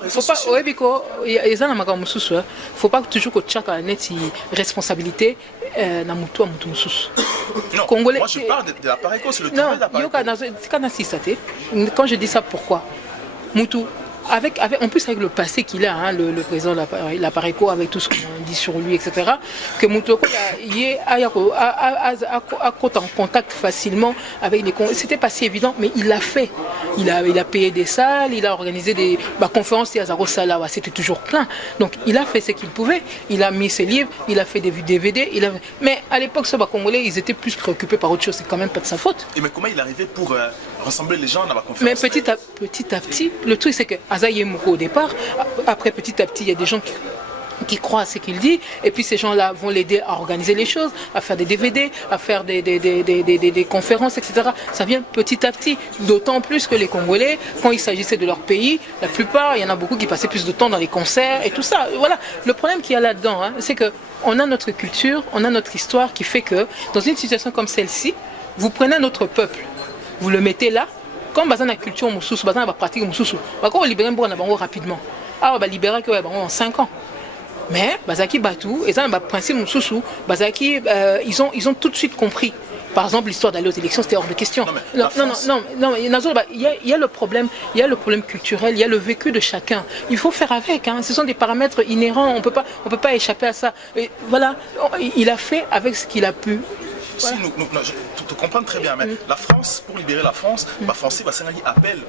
Faut pas faut pas toujours que chaque année responsabilité na mutu mususu. Non, moi je parle de l'appareil, c'est le travail d'appareil. Quand je dis ça, pourquoi Mutu en plus avec le passé qu'il a, hein, le président de l'appareil avec tout ce qu'on dit sur lui, etc., que Moutoko a en contact facilement avec les Congolais. C'était pas si évident, mais il l'a fait. Il a payé des salles, il a organisé des conférences à Zaro Salawa, c'était toujours plein. Donc il a fait ce qu'il pouvait, il a mis ses livres, il a fait des DVD, mais à l'époque, ce Congolais, ils étaient plus préoccupés par autre chose, c'est quand même pas de sa faute. Et mais comment il arrivait pour rassembler les gens dans la conférence? Mais petit à petit, le truc c'est que Azaïe Moko au départ, après petit à petit, il y a des gens qui croient à ce qu'il dit, et puis ces gens-là vont l'aider à organiser les choses, à faire des DVD, à faire des conférences, etc. Ça vient petit à petit, d'autant plus que les Congolais, quand il s'agissait de leur pays, la plupart, il y en a beaucoup qui passaient plus de temps dans les concerts et tout ça. Voilà, le problème qu'il y a là-dedans, hein, c'est qu'on a notre culture, on a notre histoire qui fait que, dans une situation comme celle-ci, vous prenez notre peuple, vous le mettez là, comme dans la culture moussous, dans la pratique moussous, on libère rapidement. Ah, on va libérer en 5 ans. Mais Bazaki Batou, et ça, le principe moussous, Bazaki, ils ont tout de suite compris. Par exemple, l'histoire d'aller aux élections, c'était hors de question. Non, il y a le problème, culturel, il y a le vécu de chacun. Il faut faire avec. Hein. Ce sont des paramètres inhérents. On peut pas échapper à ça. Et voilà, il a fait avec ce qu'il a pu. Voilà. Si tu comprends très bien, mais la France, pour libérer la France, les Français appellent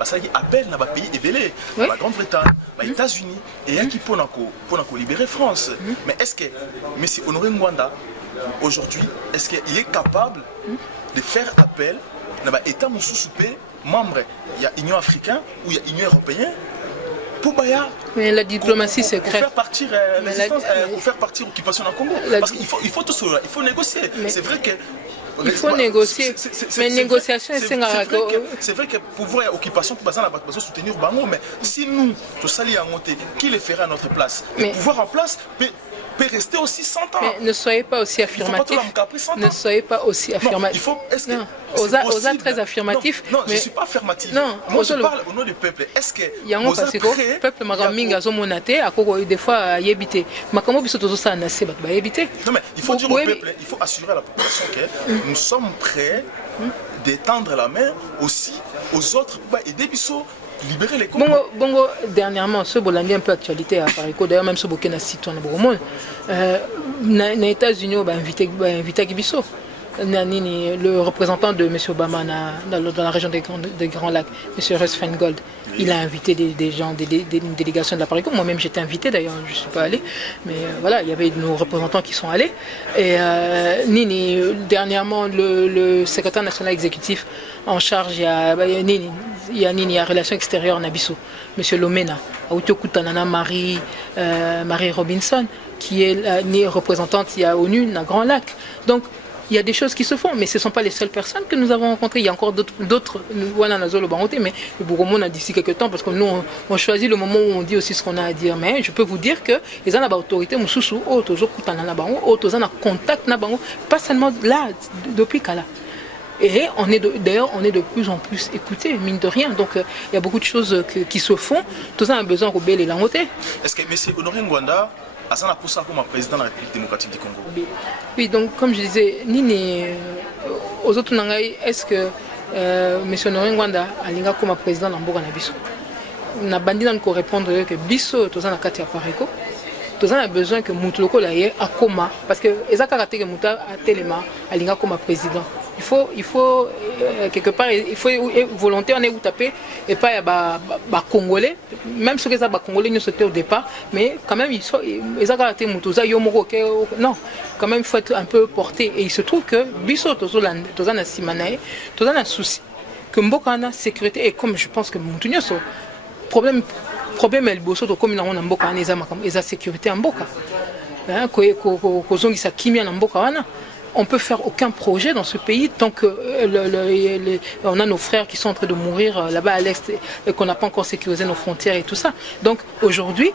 dans les pays évelés, la Grande-Bretagne, les États-Unis, et qui pour libérer France. Mais est-ce que M. Honoré Ngouanda aujourd'hui, est-ce qu'il est capable de faire appel à l'État Moussousoupé, membre, il y a Union africaine ou il y a Union européenne, pour Baya. Mais la diplomatie secrète. Pour faire partir pour faire partir l'occupation du Congo. Parce qu'il faut tout cela, il faut négocier. C'est vrai que. Il faut négocier. Mais négociation, c'est vrai que pouvoir occupation, pour soutenir Bango, mais si nous, tout ça, qui le fera à notre place? Le pouvoir en place peut rester aussi 100 ans. Mais ne soyez pas aussi affirmatif. Ne soyez pas aussi affirmatif. Osa très affirmatif. Non, je ne suis pas affirmatif. Non, moi je parle au nom du peuple. Est-ce que le peuple Magaminga Zomonate a des fois yébité. Makamo biso tozo ça nase ba yébité. Non mais il faut dire au peuple, il faut assurer à la population que nous sommes prêts d'étendre la main aussi aux autres pour aider biso. Libérer les Congos. Bongo, dernièrement, ce Bolandi un peu actualité à Paris, d'ailleurs même ce Burkina citoyen au monde, les États-Unis ont invité Gibiso, le représentant de M. Obama dans la région des Grands Lacs, M. Russ Feingold. Il a invité des gens, une délégation de la Paris. Moi-même j'étais invité d'ailleurs, je ne suis pas allé, mais voilà, il y avait nos représentants qui sont allés. Et dernièrement, le secrétaire national exécutif en charge, il y a relations extérieures en Abisso, M. Lomena, Marie Robinson, qui est la représentante à ONU dans Grand Lac. Donc, il y a des choses qui se font, mais ce ne sont pas les seules personnes que nous avons rencontrées. Il y a encore d'autres. Voilà, mais on a d'ici quelques temps, parce que nous, on choisit le moment où on dit aussi ce qu'on a à dire. Mais je peux vous dire que les gens autorité, toujours en contact, pas seulement là, depuis Kala. Et d'ailleurs, on est de plus en plus écoutés, mine de rien. Donc, il y a beaucoup de choses qui se font. Tout ça a besoin de rebelles et langoté. Est-ce que M. Honoré Ngwanda a poussé comme président de la République démocratique du Congo? Oui, donc comme je disais, aux autres Nangaï, est-ce que M. Honoré Ngwanda a comme président de l'Ambourg en Abisso? On a bandit dans le répondre que Bisso, tout ça, a Katia Pareko. Tout ça, a besoin que Moutuloko l'aille à Koma. Parce que Ezaka que Mouta a Téléma, a comme président. Il faut quelque part, il faut volonté, on est où taper et pas Congolais, même ceux qui sont Congolais nous sauté au départ, mais quand même ils non, quand même il faut être un peu porté. Et il se trouve que Bisso Tozan a Simanae, Tozan a souci que Mbokana sécurité et comme je pense que Moutounio problème est le bosso comme on a Mbokana et sécurité en Mboka. Hein, kozongi sa kimia na Mboka wana. On ne peut faire aucun projet dans ce pays tant que on a nos frères qui sont en train de mourir là-bas à l'Est et qu'on n'a pas encore sécurisé nos frontières et tout ça. Donc aujourd'hui,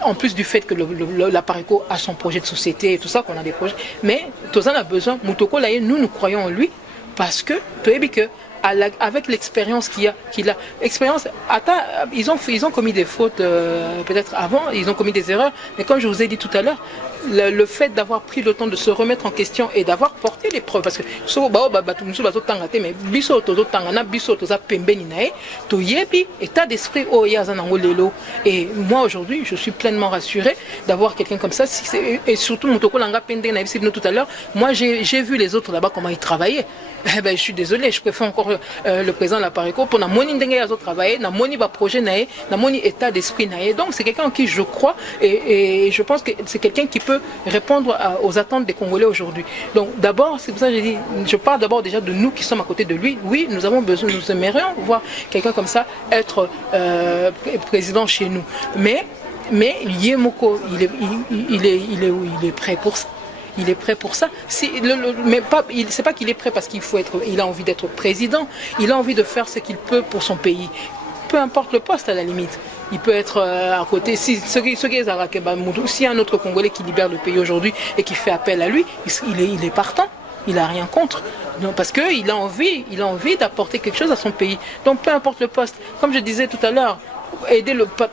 en plus du fait que la Pareco a son projet de société et tout ça, qu'on a des projets, mais Tozan a besoin, Moutoko Laye, nous croyons en lui parce que avec l'expérience qu'il a, ils ont commis des fautes peut-être avant, ils ont commis des erreurs, mais comme je vous ai dit tout à l'heure, le fait d'avoir pris le temps de se remettre en question et d'avoir porté les preuves, parce que mais biso tozo tangana biso toza pembeni nae to yebi état d'esprit oyazanango lelo. Et moi aujourd'hui je suis pleinement rassuré d'avoir quelqu'un comme ça, et surtout Moutoko Langa Pende na tout à l'heure. Moi j'ai vu les autres là-bas comment ils travaillaient. Je suis désolé, je préfère encore le président de la Pareco pour na moni ndenge yazo travailler, na moni ba projet nae, na moni état d'esprit nae. Donc c'est quelqu'un en qui je crois et je pense que c'est quelqu'un qui peut répondre aux attentes des Congolais aujourd'hui. Donc d'abord, c'est pour ça que j'ai dit, je parle d'abord déjà de nous qui sommes à côté de lui. Oui, nous avons besoin, nous aimerions voir quelqu'un comme ça être président chez nous. Mais Yemoko, il est prêt pour ça. Il est prêt pour ça. Mais c'est pas qu'il est prêt parce il a envie d'être président. Il a envie de faire ce qu'il peut pour son pays. Peu importe le poste à la limite. Il peut être à côté. Si y a un autre Congolais qui libère le pays aujourd'hui et qui fait appel à lui, il est partant. Il n'a rien contre. Non, parce qu'il a envie d'apporter quelque chose à son pays. Donc peu importe le poste. Comme je disais tout à l'heure,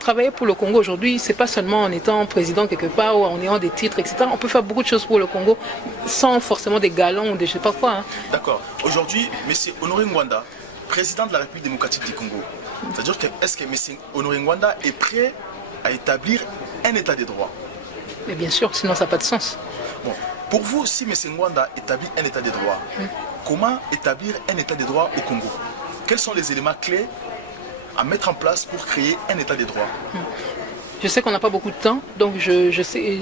travailler pour le Congo aujourd'hui, c'est pas seulement en étant président quelque part ou en ayant des titres, etc. On peut faire beaucoup de choses pour le Congo sans forcément des galons ou des je sais pas quoi. Hein. D'accord. Aujourd'hui, M. Honoré Ngwanda, président de la République démocratique du Congo, c'est-à-dire que est-ce que M. Honoré Ngwanda est prêt à établir un état de droit? Mais bien sûr, sinon ça n'a pas de sens. Bon, pour vous, si M. Ngwanda établit un état de droit, comment établir un état de droit au Congo? Quels sont les éléments clés à mettre en place pour créer un état de droit? Je sais qu'on n'a pas beaucoup de temps, donc je sais,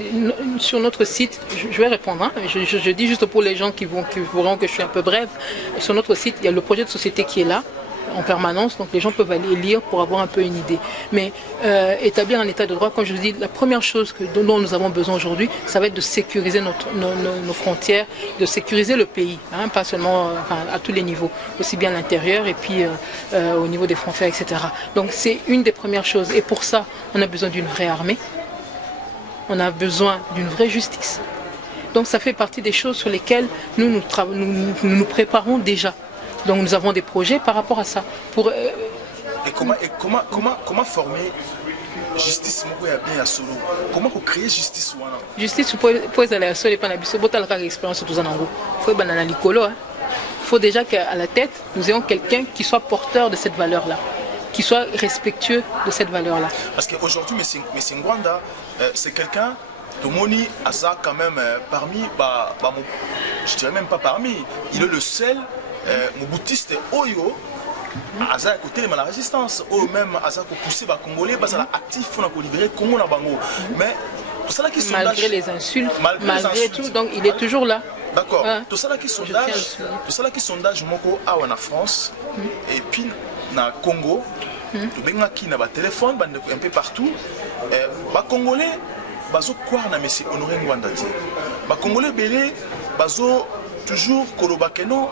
sur notre site, je vais répondre, hein, je dis juste pour les gens qui verront que je suis un peu brève, sur notre site, il y a le projet de société qui est là, en permanence, donc les gens peuvent aller lire pour avoir un peu une idée. Mais établir un état de droit, comme je vous dis, la première chose dont nous avons besoin aujourd'hui, ça va être de sécuriser nos frontières, de sécuriser le pays, hein, pas seulement à tous les niveaux, aussi bien à l'intérieur et puis au niveau des frontières, etc. Donc c'est une des premières choses. Et pour ça, on a besoin d'une vraie armée, on a besoin d'une vraie justice. Donc ça fait partie des choses sur lesquelles nous nous préparons déjà. Donc nous avons des projets par rapport à ça. Et comment former justice à solo? Comment créer justice? Justice pour les aller à solo et pas la biso. Bota la expérience tout ça nango. Faut banana licolo. Il faut déjà qu'à la tête nous ayons quelqu'un qui soit porteur de cette valeur-là, qui soit respectueux de cette valeur-là. Parce qu'aujourd'hui, Messingwanda, c'est quelqu'un. Tomoni Aza quand même parmi, je dirais même pas parmi, il est le seul moboutiste Oyo Aza côté de la résistance, ou même Aza pour pousser les Congolais, parce qu'il est actif pour libérer Congo na bango. Mais tout ça là qui sondage, malgré les insultes, malgré tout, donc il est toujours là. D'accord. Tout ça là qui sondage moko en France et puis na Congo, tout bien qui na ba téléphone, un peu partout, ba Congolais bazo quoi na monsieur Honoré Ngwanda ti. Ba Congolais belé bazo toujours Kolobakeno,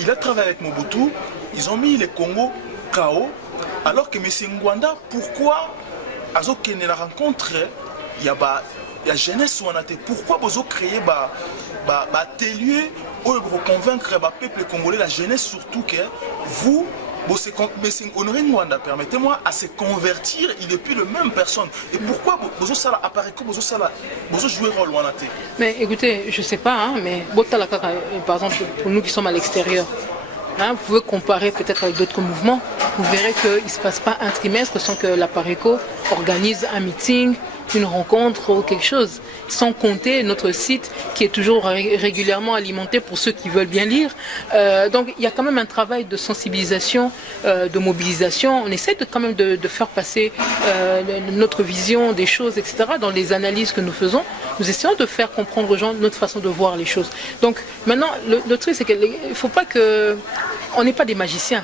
il a travaillé avec Mobutu, ils ont mis le Congo KO, alors que monsieur Ngwanda, pourquoi azo kene la rencontre, il y a jeunesse ou on a été, pourquoi bazo créer atelier pour convaincre le peuple congolais, la jeunesse surtout que vous mais Honoré Ngwanda, permettez-moi, à se convertir, il est plus le même personne. Et pourquoi vous ça apparaît comme vous jouez rôle ou mais écoutez, je sais pas, hein, mais par exemple, pour nous qui sommes à l'extérieur, hein, vous pouvez comparer peut-être avec d'autres mouvements, vous verrez qu'il ne se passe pas un trimestre sans que l'Apareco organise un meeting, une rencontre ou quelque chose, sans compter notre site qui est toujours régulièrement alimenté pour ceux qui veulent bien lire. Donc il y a quand même un travail de sensibilisation, de mobilisation. On essaie quand même de faire passer notre vision des choses, etc. Dans les analyses que nous faisons, nous essayons de faire comprendre aux gens notre façon de voir les choses. Donc maintenant, le truc c'est qu'il ne faut pas que... On n'est pas des magiciens.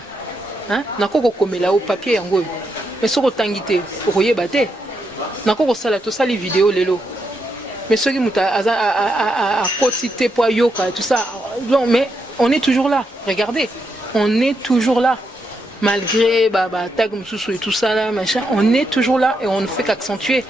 Hein? On a là au papier, mais sur le tangité, nako sala to sali vidéo lelo mais ceux qui muta à quotité pour yoka tout ça, non, mais on est toujours là, regardez, on est toujours là malgré tag et tout ça là machin, on est toujours là et on ne fait qu'accentuer.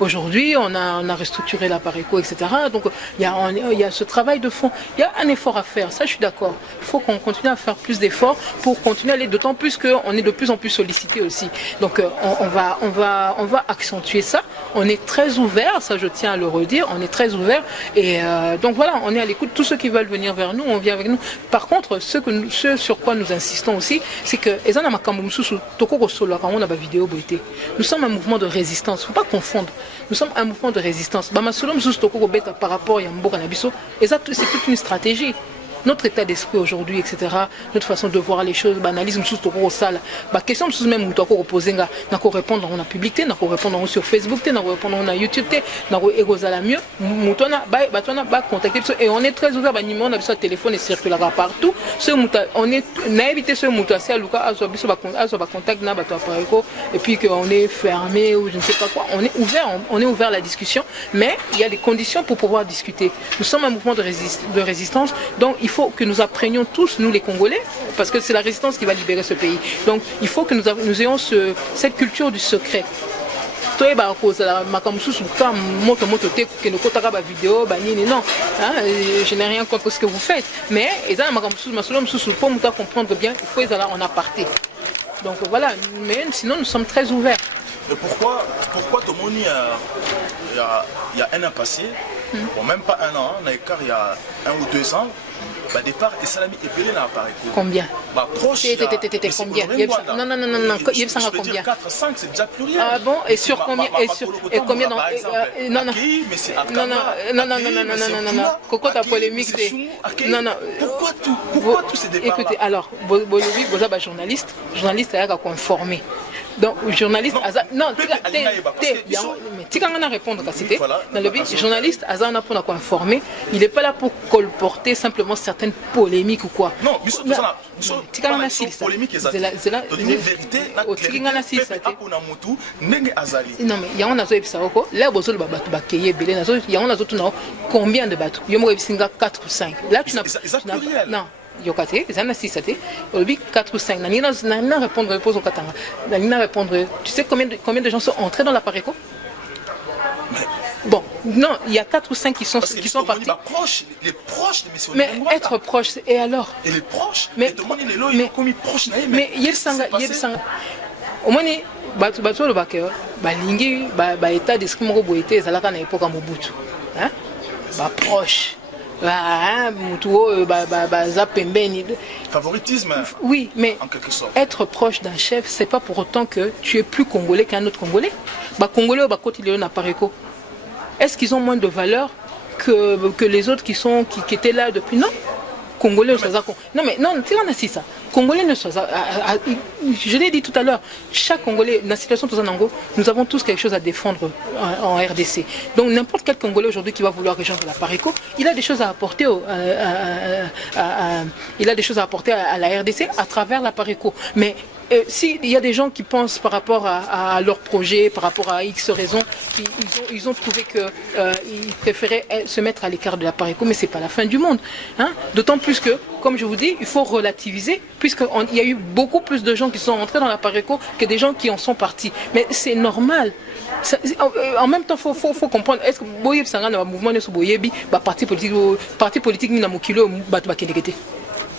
Aujourd'hui, on a restructuré l'Apareco, etc. Donc, il y a ce travail de fond. Il y a un effort à faire, ça je suis d'accord. Il faut qu'on continue à faire plus d'efforts pour continuer à aller, d'autant plus qu'on est de plus en plus sollicité aussi. Donc, on va accentuer ça. On est très ouvert, ça je tiens à le redire, on est très ouvert. Et donc voilà, on est à l'écoute. Tous ceux qui veulent venir vers nous, on vient avec nous. Par contre, ce sur quoi nous insistons aussi, c'est que nous sommes un mouvement de résistance. Il ne faut pas confondre. Nous sommes un mouvement de résistance. Par rapport à Mboka Nabiso, c'est toute une stratégie. Notre état d'esprit aujourd'hui, etc., notre façon de voir les choses, banalisme sous au sale, question sous même où tu as posé, n'a qu'à répondre en public, n'a qu'à répondre sur Facebook, n'a qu'à répondre en YouTube, n'a qu'à égoser la mieux, moutona, contacter, et on est très ouvert, numéro, on a besoin de téléphone et circulera partout. On est, n'a évité ce mouta, c'est à Luca, à contact, n'a pas et puis qu'on est fermé ou je ne sais pas quoi. On est ouvert à la discussion, mais il y a des conditions pour pouvoir discuter. Nous sommes un mouvement de résistance, donc il faut que nous apprenions tous, nous les Congolais, parce que c'est la résistance qui va libérer ce pays. Donc il faut que nous ayons cette culture du secret. Non, je n'ai rien contre ce que vous faites, mais pour nous comprendre bien, il faut aller en aparté. Donc voilà, mais sinon nous sommes très ouverts. Mais pourquoi tout le monde il y a un an passé, bon, même pas un an, il y a 1 ou 2 ans, départ et salami est belé dans l'appareil. Combien? Proche. Combien? Non, il y a combien? 4, 5, c'est déjà plus rien. Ah bon? Et sur combien? Et combien dans... Non. Coco, ta polémique, c'est... Non. Pourquoi tous ces départs? Écoutez, alors, Bolobi, vous êtes journaliste, il a qu'à informer. Donc, journaliste, non, tu vas répondre à cité. Dans le but, journaliste, Azana pour informer, il n'est pas là pour colporter simplement certaines polémiques ou quoi. Non, tu vas polémique, c'est la vérité. Non, mais il y a un autre qui là, il y a un autre combien de bateaux? Il y a 4 ou 5. Là, tu n'as pas. Non. Yokate, ils en assistent, 4 ou 5. Nana répondre, repose au Katanga. Nana répondre, tu sais combien de gens sont entrés dans l'appareco? Bon, non, il y a 4 ou 5 qui sont partis. Les proches de M. Mais être proche, et alors? Et les proches? Mais il y a le sang. Au moins, bateau le baquet, balingi, état d'esprit moko boité, ça là quand à l'époque à Mobutu, hein, proche. Favoritisme. Oui, mais en quelque sorte. Être proche d'un chef, c'est pas pour autant que tu es plus congolais qu'un autre congolais. Congolais au côté de l'appareco. Est-ce qu'ils ont moins de valeur que les autres qui étaient là depuis? Non. Congolais ne soit non mais non, tu vois ça. Congolais ne soit je l'ai dit tout à l'heure, chaque Congolais dans la situation de Zanango, nous avons tous quelque chose à défendre en RDC. Donc n'importe quel Congolais aujourd'hui qui va vouloir rejoindre la Pareco, il a des choses à apporter à la RDC à travers la Pareco. Mais s'il y a des gens qui pensent par rapport à leur projet, par rapport à X raisons, ils ont trouvé qu'ils préféraient se mettre à l'écart de la Pareco, mais ce n'est pas la fin du monde. Hein? D'autant plus que, comme je vous dis, il faut relativiser, puisqu'il y a eu beaucoup plus de gens qui sont entrés dans la Pareco que des gens qui en sont partis. Mais c'est normal. En même temps, il faut comprendre, est-ce que Boyeb Sanga dans le mouvement de Boyebi, parti politique, ni dans Mokilo,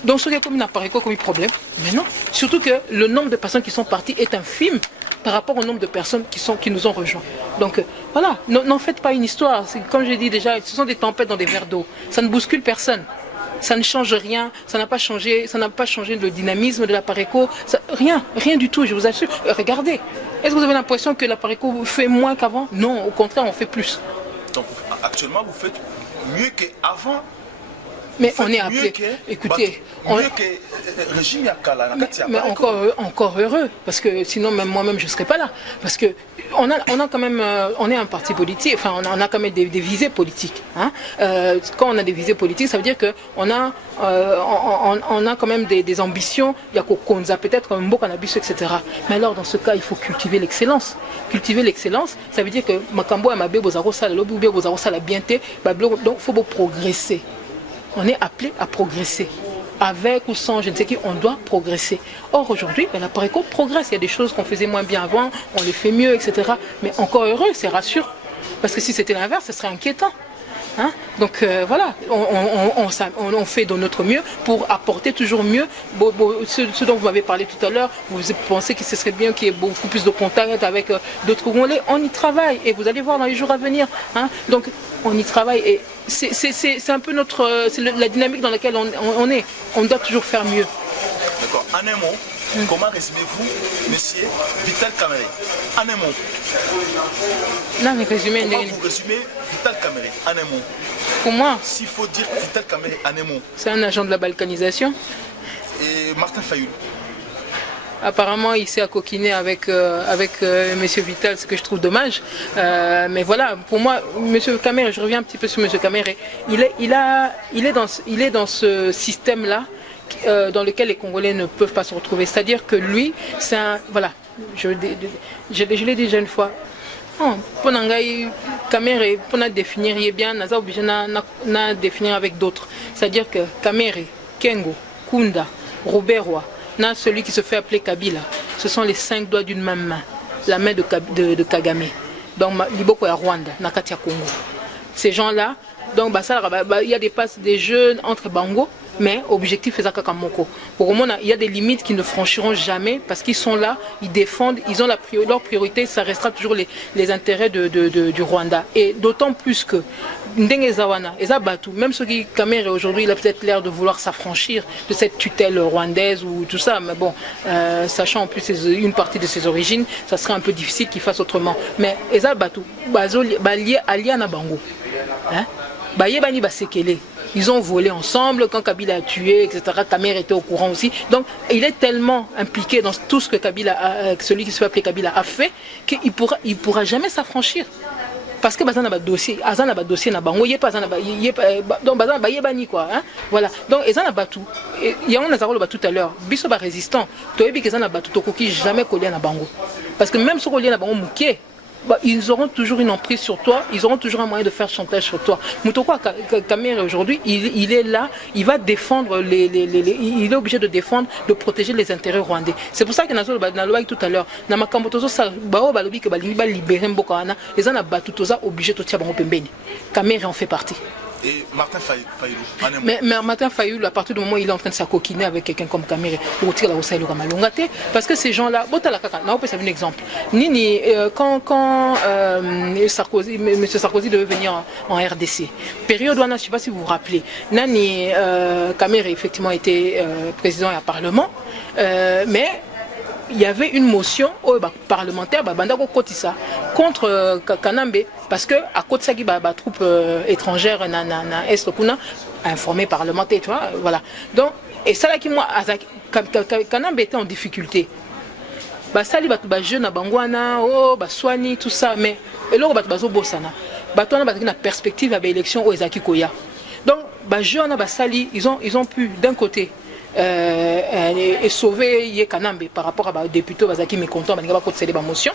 donc, ce qui est comme une appareil comme un problème, mais non. Surtout que le nombre de personnes qui sont parties est infime par rapport au nombre de personnes qui nous ont rejoints. Donc, voilà, n'en faites pas une histoire. Comme je l'ai dit déjà, ce sont des tempêtes dans des verres d'eau. Ça ne bouscule personne. Ça ne change rien. Ça n'a pas changé le dynamisme de l'appareco. Rien du tout, je vous assure. Regardez. Est-ce que vous avez l'impression que l'appareco fait moins qu'avant? Non, au contraire, on fait plus. Donc, actuellement, vous faites mieux qu'avant. Mais on est appelé, écoutez, régime mais encore heureux, parce que sinon même moi-même je ne serais pas là, parce que on a quand même, on est un parti politique, enfin on a quand même des visées politiques. Hein. Quand on a des visées politiques, ça veut dire que on a quand même des ambitions. Il y a Kokonza peut-être, un beau cannabis, etc. Mais alors dans ce cas, il faut cultiver l'excellence. Cultiver l'excellence, ça veut dire que Makambo et Mabé Bozaro Sala, Lobi Bozaro Sala Bienté, donc il faut progresser. On est appelé à progresser. Avec ou sans, je ne sais qui, on doit progresser. Or, aujourd'hui, la Pareco progresse. Il y a des choses qu'on faisait moins bien avant, on les fait mieux, etc. Mais encore heureux, c'est rassurant. Parce que si c'était l'inverse, ce serait inquiétant. Hein? Donc voilà, on fait de notre mieux pour apporter toujours mieux. Ce dont vous m'avez parlé tout à l'heure, vous pensez que ce serait bien qu'il y ait beaucoup plus de contact avec d'autres Congolais. On y travaille et vous allez voir dans les jours à venir. Hein? Donc on y travaille et c'est un peu la dynamique dans laquelle on est. On doit toujours faire mieux. D'accord. En un mot, comment résumez-vous monsieur Vital Kamerhe? En un mot. Non, mais résumé. Comment vous résumez Vital Kamerhe en un mot? Pour moi, s'il faut dire Vital Kamerhe en un mot. C'est un agent de la balkanisation. Et Martin Fayoul? Apparemment, il s'est coquiner avec M. Vital, ce que je trouve dommage. Mais voilà, pour moi, M. Kamerhe, je reviens un petit peu sur M. Kamerhe, il est dans ce système-là dans lequel les Congolais ne peuvent pas se retrouver. C'est-à-dire que lui, c'est un... Voilà, je l'ai dit déjà une fois. Pour Kamerhe, pour définir bien, on est obligé de définir avec d'autres. C'est-à-dire que Kamerhe, Kengo, Kunda, Robert Roy, celui qui se fait appeler Kabila, ce sont les 5 doigts d'une même main, la main de Kagame. Donc, Liboko et Rwanda, Nakatia Congo. Ces gens-là, donc, il y a des jeunes entre Bango, mais objectif est Kakamoko. Pour moi, il y a des limites qu'ils ne franchiront jamais parce qu'ils sont là, ils défendent, ils ont leur priorité, ça restera toujours les intérêts du Rwanda. Et d'autant plus que Ndenge Zawana, Ezabatu, même ceux qui Kamerhe aujourd'hui, il a peut-être l'air de vouloir s'affranchir de cette tutelle rwandaise ou tout ça, mais bon, sachant en plus une partie de ses origines, ça serait un peu difficile qu'il fasse autrement. Mais Ezabatu, Aliana Bango, hein? Bayebani Basekele, Ils ont volé ensemble quand Kabila a tué, etc. Kamer était au courant aussi. Donc, il est tellement impliqué dans tout ce que celui qui se fait appeler Kabila a fait qu'il pourra jamais s'affranchir. Parce que bazana ba dossier na bango yé pas donc bazana ba yebani quoi hein voilà donc ezana batu il y a on a zaro tout à l'heure biso ba résistant to yebi que ezana batu to koki jamais coller na bango parce que même si coller na bango muké ils auront toujours une emprise sur toi, ils auront toujours un moyen de faire chantage sur toi. Moutoko Kamere aujourd'hui, il est là, il va défendre il est obligé de défendre, de protéger les intérêts rwandais. C'est pour ça que dans le tout à l'heure, dans ma cambotozo ça bao balobi que balingi ba libérer mbokana, les ana batutoza obligé de tirer bango pembeni. Kamere en fait partie. Et Martin Fayulu. Mais Martin Fayulu, à partir du moment où il est en train de s'acoquiner avec quelqu'un comme Kamere, pour retirer la Rosaïlo Kamalongate, parce que ces gens-là, on peut un exemple. Nini, quand M. Sarkozy devait venir en RDC, période où je ne sais pas si vous vous rappelez, Nani Kamere effectivement était président et à Parlement, mais il y avait une motion parlementaire contre Kanambe parce que à côté de ça troupe étrangère na est kuna informé parlementaire tu vois voilà donc et ça là qui moi Kanambe était en difficulté sali ba jeune na bangwana soigner tout ça mais eloko bazo bosana batona na perspective à élection au ezaki koya donc jeune sali ils ont pu d'un côté et sauver Yekanambe par rapport à des députés qui sont mécontents de la motion.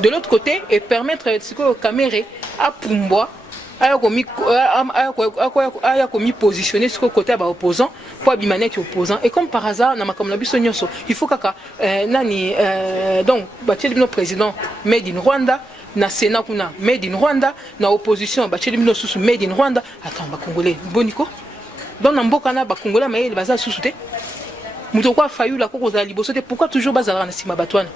De l'autre côté, et permettre au Kamere à Pumboa à positionner sur le côté opposant pour abimaner les opposants. Et comme par hasard, il faut que donc le président made in Rwanda, na Sénat made in Rwanda, na opposition made in Rwanda. Attends, Congolais, boniko. Donc, dans le cas Congolais, mais il va se soutenir. Moutoko Fayulu la cause de la libosote. Pourquoi toujours bazara na sima batwana?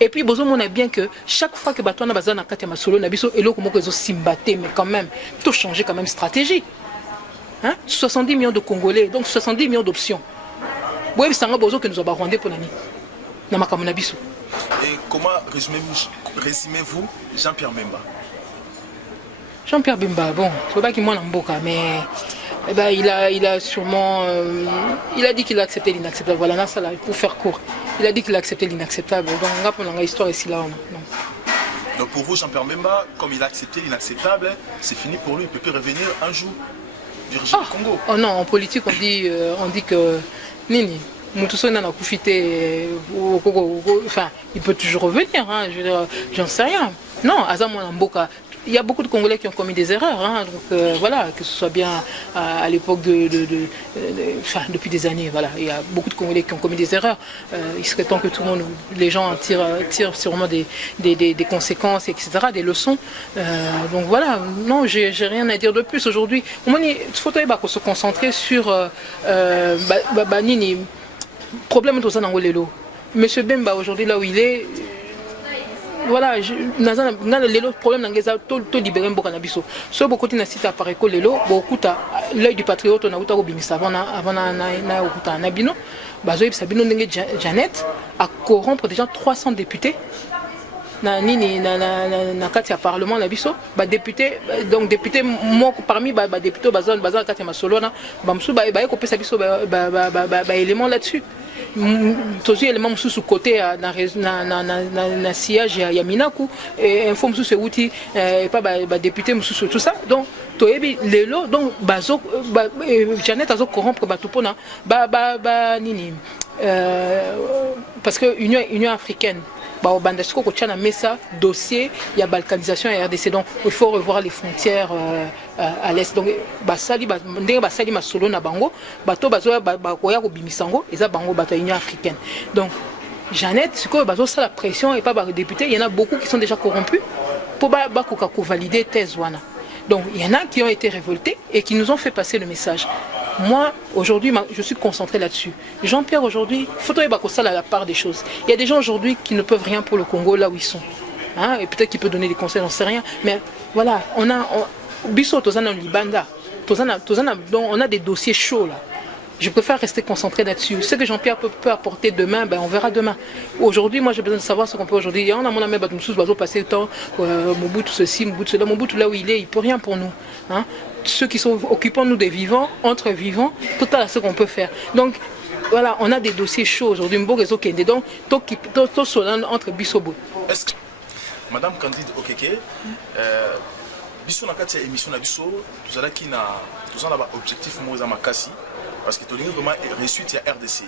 Et puis, on a bien que chaque fois que batwana bazara na kati ya masolo na biso elo komoko ezo simbaté, mais quand même, tout changer quand même stratégie. Hein? 70 millions de Congolais, donc 70 millions d'options. Vous voyez, c'est un besoin que nous avons rwandais pour l'année. Na makamona biso. Et comment résumez-vous Jean-Pierre Bemba? Jean-Pierre Bemba, bon, c'est pas qu'il m'en emboca, mais eh ben, il a sûrement il a dit qu'il a accepté l'inacceptable. Voilà, ça là, pour faire court. Il a dit qu'il a accepté l'inacceptable. Donc on a l'histoire ici là. Non. Donc pour vous, Jean-Pierre Bemba, comme il a accepté l'inacceptable, c'est fini pour lui. Il ne peut plus revenir un jour diriger le Congo. Oh non, en politique on dit que Nini. Enfin, il peut toujours revenir, hein, je veux dire, j'en sais rien. Non, il y a beaucoup de Congolais qui ont commis des erreurs, hein, donc voilà, que ce soit bien à l'époque enfin, depuis des années, voilà, il y a beaucoup de Congolais qui ont commis des erreurs. Il serait temps que tout le monde, les gens tirent sûrement des conséquences, etc., des leçons. Donc voilà, non, j'ai rien à dire de plus aujourd'hui. Il faut se concentrer sur Nini. Problème tout ça dans le Monsieur Bemba aujourd'hui là où il est, voilà, le problème dans tout libéré un peu biso. So beaucoup de sites apparaît que beaucoup l'œil du patriote on a eu au bimisa avant na okuta na bino, bazo Sabino ndenge Janet à corrompre déjà 300 députés. Na kati ya parlement na biso ba député donc député moko parmi ba député bazon kati ya masolona ba msu ba kopesa biso ba élément là-dessus tozi élément msu sous côté na siège ya Minaku et info msu se outil pas ba député msu tout ça donc toyebi lelo donc bazo Janet azo corrompre ba tupona nini parce que Union africaine Bandesco Kochana Mesa dossier il y a balkanisation et RDC donc il faut revoir les frontières à l'est donc basali masolo na bango bato bazo koya ko bimisango eza bango bato Union africaine donc Jeannette ce que bazo ça la pression et pas par député il y en a beaucoup qui sont déjà corrompus pour ko valider thèse wana donc il y en a qui ont été révoltés et qui nous ont fait passer le message. Moi, aujourd'hui, je suis concentré là-dessus. Jean-Pierre, aujourd'hui, il faut ça à la part des choses. Il y a des gens aujourd'hui qui ne peuvent rien pour le Congo là où ils sont. Hein? Et peut-être qu'il peut donner des conseils, j'en sais rien. Mais voilà, on a des dossiers chauds là. Je préfère rester concentré là-dessus. Ce que Jean-Pierre peut apporter demain, on verra demain. Aujourd'hui, moi j'ai besoin de savoir ce qu'on peut aujourd'hui. Il y a mon ami passer le temps, Mobutu ceci, Mobutu cela, Mobutu là où il est, il peut rien pour nous. Hein? ceux qui sont occupants nous des vivants, entre vivants, tout à ce qu'on peut faire. Donc voilà, on a des dossiers chauds aujourd'hui. Donc entre Bissobo. Est-ce que Madame Candide Okeke, biso na kati ya émission na biso, tozalaki na objectif mo za makasi parce que tolingi vraiment réussite ya RDC.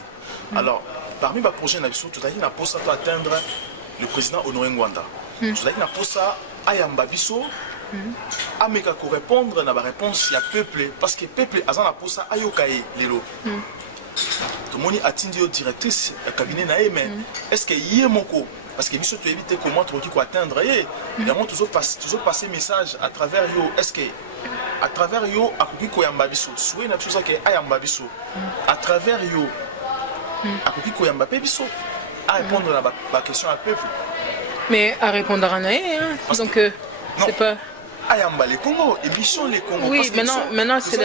Alors parmi les projets na biso, tozalaki na posa to atteindre le président Honoré Ngwanda. Tozalaki na posa ayamba biso ameka ko répondre na ba réponse ya peuple parce que peuple azana posa ayokaye lelo. Tout le monde atteint directrice cabinet na mais est-ce que yé moko parce que biso to éviter comment tu ko atteindre évidemment toujours passer message à travers yo est-ce que à travers yo akoki ko yamba biso soué na biso que ayamba biso à travers yo akoki ko yamba biso à répondre à la question à peuple mais à répondre à naé donc c'est pas Ayamba les Congo, émission les Congo. Oui, maintenant c'est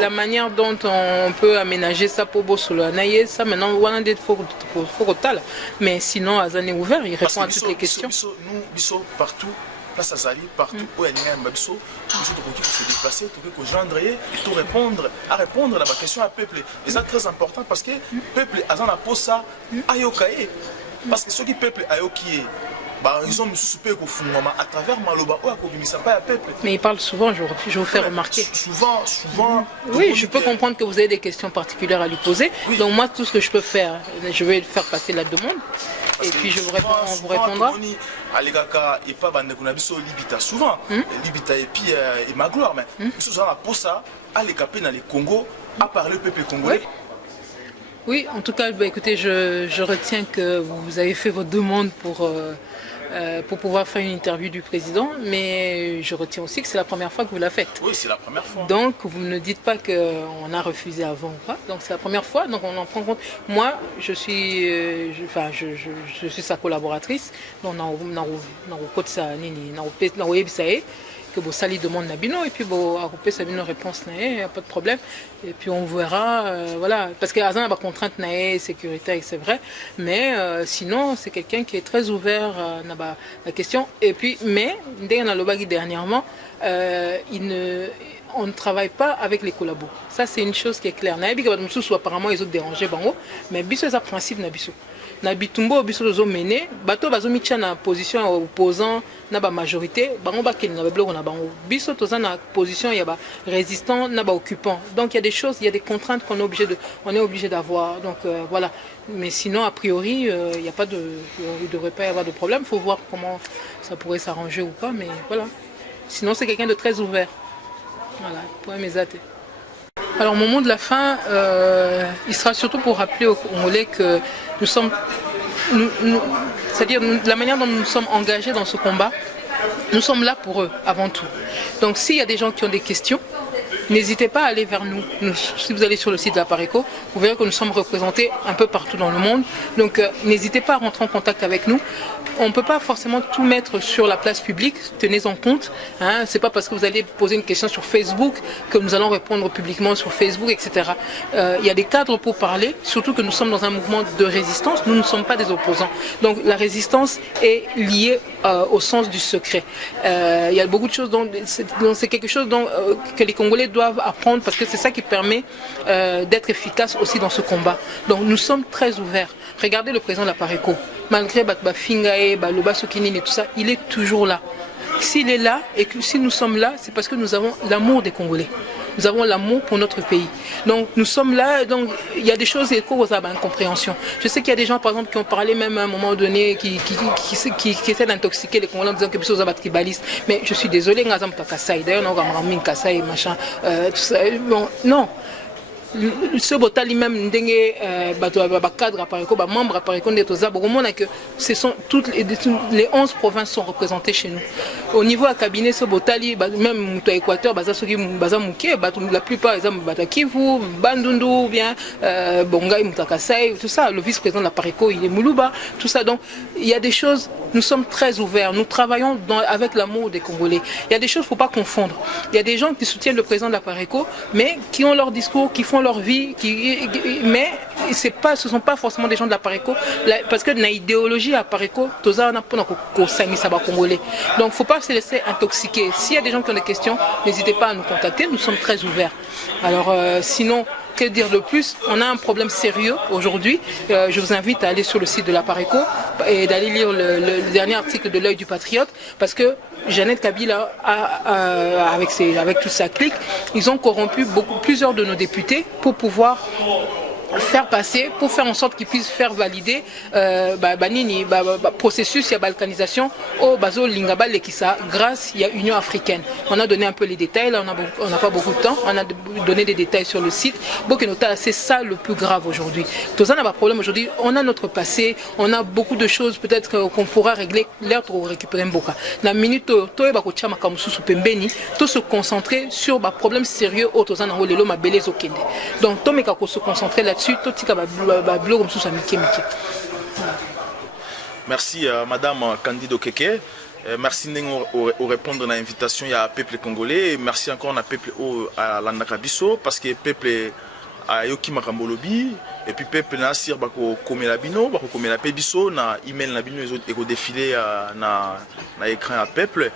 la manière dont on peut aménager ça pour Bosolo. Ça maintenant, on a des faut mais sinon, Azan est ouvert, il répond à toutes les questions. Nous, partout, place à Zali, partout où il y a un Babiso, nous devons se déplacer, nous devons répondre à la question à peuple. Et ça très important parce que peuple Azan a posé ça ayokaye. Parce que ceux qui peuple ayokaye. Ils ont à travers Maloba peuple. Mais il parle souvent, je vous fais remarquer. Souvent. Oui, je peux comprendre que vous avez des questions particulières à lui poser. Oui. Donc moi, tout ce que je peux faire, je vais faire passer la demande. Et puis je vous réponds, on vous répondra. Souvent, Libita et puis et ma gloire, mais souvent pour ça, aller caper dans les Congo, à parler au peuple congolais. Oui, en tout cas, écoutez, je retiens que vous avez fait votre demande pour pouvoir faire une interview du président, mais je retiens aussi que c'est la première fois que vous la faites. Oui, c'est la première fois. Donc, vous ne dites pas qu'on a refusé avant ou pas. Donc, c'est la première fois, donc on en prend compte. Moi, je suis sa collaboratrice. Donc, que bon, ça lui demande Nabino et puis bon, à couper sa réponse n'a pas de problème et puis on verra voilà parce que Azan a pas contrainte nae sécurité c'est vrai mais sinon c'est quelqu'un qui est très ouvert à la question et puis mais dès qu'on a le bagui dernièrement on ne travaille pas avec les collabos. Ça c'est une chose qui est claire. Naebi que apparemment ils ont dérangé bango mais biso c'est un principe nabiso. Na bitumbo biso zo mené bato bazo mitcha na position opposant na ba majorité bango ba ken na ba bloc na bango biso toza na position ya ba résistant na ba occupant. Donc il y a des choses, il y a des contraintes qu'on est obligé d'avoir. Donc voilà. Mais sinon a priori il y a pas de il devrait pas y avoir de problème, faut voir comment ça pourrait s'arranger ou pas mais voilà. Sinon c'est quelqu'un de très ouvert. Voilà, pour mes athées. Alors au moment de la fin, il sera surtout pour rappeler aux Congolais que nous sommes, c'est-à-dire la manière dont nous sommes engagés dans ce combat, nous sommes là pour eux avant tout. Donc s'il y a des gens qui ont des questions, n'hésitez pas à aller vers nous. Si vous allez sur le site de la Pareco, vous verrez que nous sommes représentés un peu partout dans le monde. Donc n'hésitez pas à rentrer en contact avec nous. On ne peut pas forcément tout mettre sur la place publique, tenez-en compte. Hein. Ce n'est pas parce que vous allez poser une question sur Facebook que nous allons répondre publiquement sur Facebook, etc. Il y a des cadres pour parler, surtout que nous sommes dans un mouvement de résistance, nous ne sommes pas des opposants. Donc la résistance est liée au sens du secret. Il y a beaucoup de choses dont c'est quelque chose que les Congolais doivent apprendre parce que c'est ça qui permet d'être efficace aussi dans ce combat. Donc nous sommes très ouverts. Regardez le président de la Pareco. Malgré Fingae, Loba Sokinin et tout ça, il est toujours là. S'il est là et que si nous sommes là, c'est parce que nous avons l'amour des Congolais. Nous avons l'amour pour notre pays. Donc nous sommes là, donc il y a des choses qui causent incompréhension. Je sais qu'il y a des gens par exemple qui ont parlé même à un moment donné, qui essaient d'intoxiquer les Congolais en disant que les choses sont tribalistes. Mais je suis désolé, d'ailleurs on a Kassai, machin, tout ça. Bon, non. Ce botali même cadre à Pareco, membre à Pareco que ce sont toutes les 11 provinces sont représentées chez nous. Au niveau à cabinet ce botali même au Équateur la plupart exemple Kivu, Bandundu bien Bongai Mutakasai tout ça le vice-président de la Pareco il est Moulouba tout ça donc il y a des choses nous sommes très ouverts nous travaillons avec l'amour des Congolais. Il y a des choses faut pas confondre. Il y a des gens qui soutiennent le président de la Pareco mais qui ont leur discours qui font font leur vie, mais ce ne sont pas forcément des gens de la Pareco, parce que dans l'idéologie à Pareco, tout ça, on a congolais. Donc il ne faut pas se laisser intoxiquer. S'il y a des gens qui ont des questions, n'hésitez pas à nous contacter, nous sommes très ouverts. Alors sinon, que dire de plus? On a un problème sérieux aujourd'hui. Je vous invite à aller sur le site de la Pareco et d'aller lire le dernier article de l'Œil du Patriote, parce que Jeannette Kabila, avec toute sa clique, ils ont corrompu plusieurs de nos députés pour pouvoir faire passer, pour faire en sorte qu'ils puissent faire valider processus de balkanisation au Bazo Lingaba Lekissa grâce à l'Union africaine. On a donné un peu les détails, là on n'a pas beaucoup de temps, on a donné des détails sur le site. C'est ça le plus grave aujourd'hui. Tout ça n'a pas de problème aujourd'hui, on a notre passé, on a beaucoup de choses peut-être qu'on pourra régler l'air pour récupérer Mboka. La minute tout se concentrer sur les problèmes sérieux au Tozana Rolelo Mabele Zokende. Donc tout le se concentrer là. Merci Madame Candido Keke. Merci de répondre à l'invitation à peuple congolais. Merci encore à peuple à l'Andakabiso parce que peuple a yoki makambolobi et puis peuple na sir bako komela bino bako komela pebiso na email na bino et ko défiler na écran à peuple.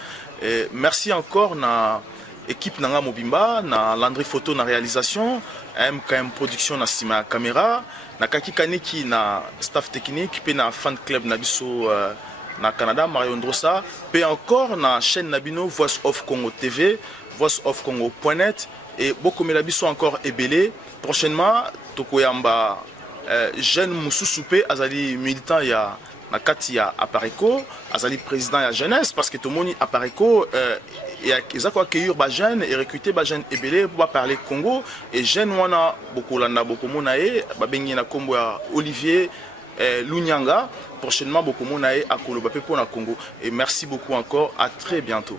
Merci encore na équipe Nanga Mobimba, na Landry Photo na réalisation, MKM Production na sima caméra, na Kaki Kaneki na staff technique, puis na fan club na biso na Canada, Mario Ndrosa, puis encore na chaîne Nabino Voice of Congo TV, voiceofcongo.net et beaucoup de biso encore ebélé. Prochainement, Tokoyamba jeune Moussoussoupé, azali militant ya na kati ya Apareco, azali président ya jeunesse parce que tout le monde à Apareco ils ont accueilli les jeunes et recruté les jeunes ébélés pour parler Congo et jeunes wana beaucoup landa beaucoup monae babengi na kombo ya Olivier Lunyanga prochainement beaucoup monae à Koloba pour na Congo et merci beaucoup encore, à très bientôt.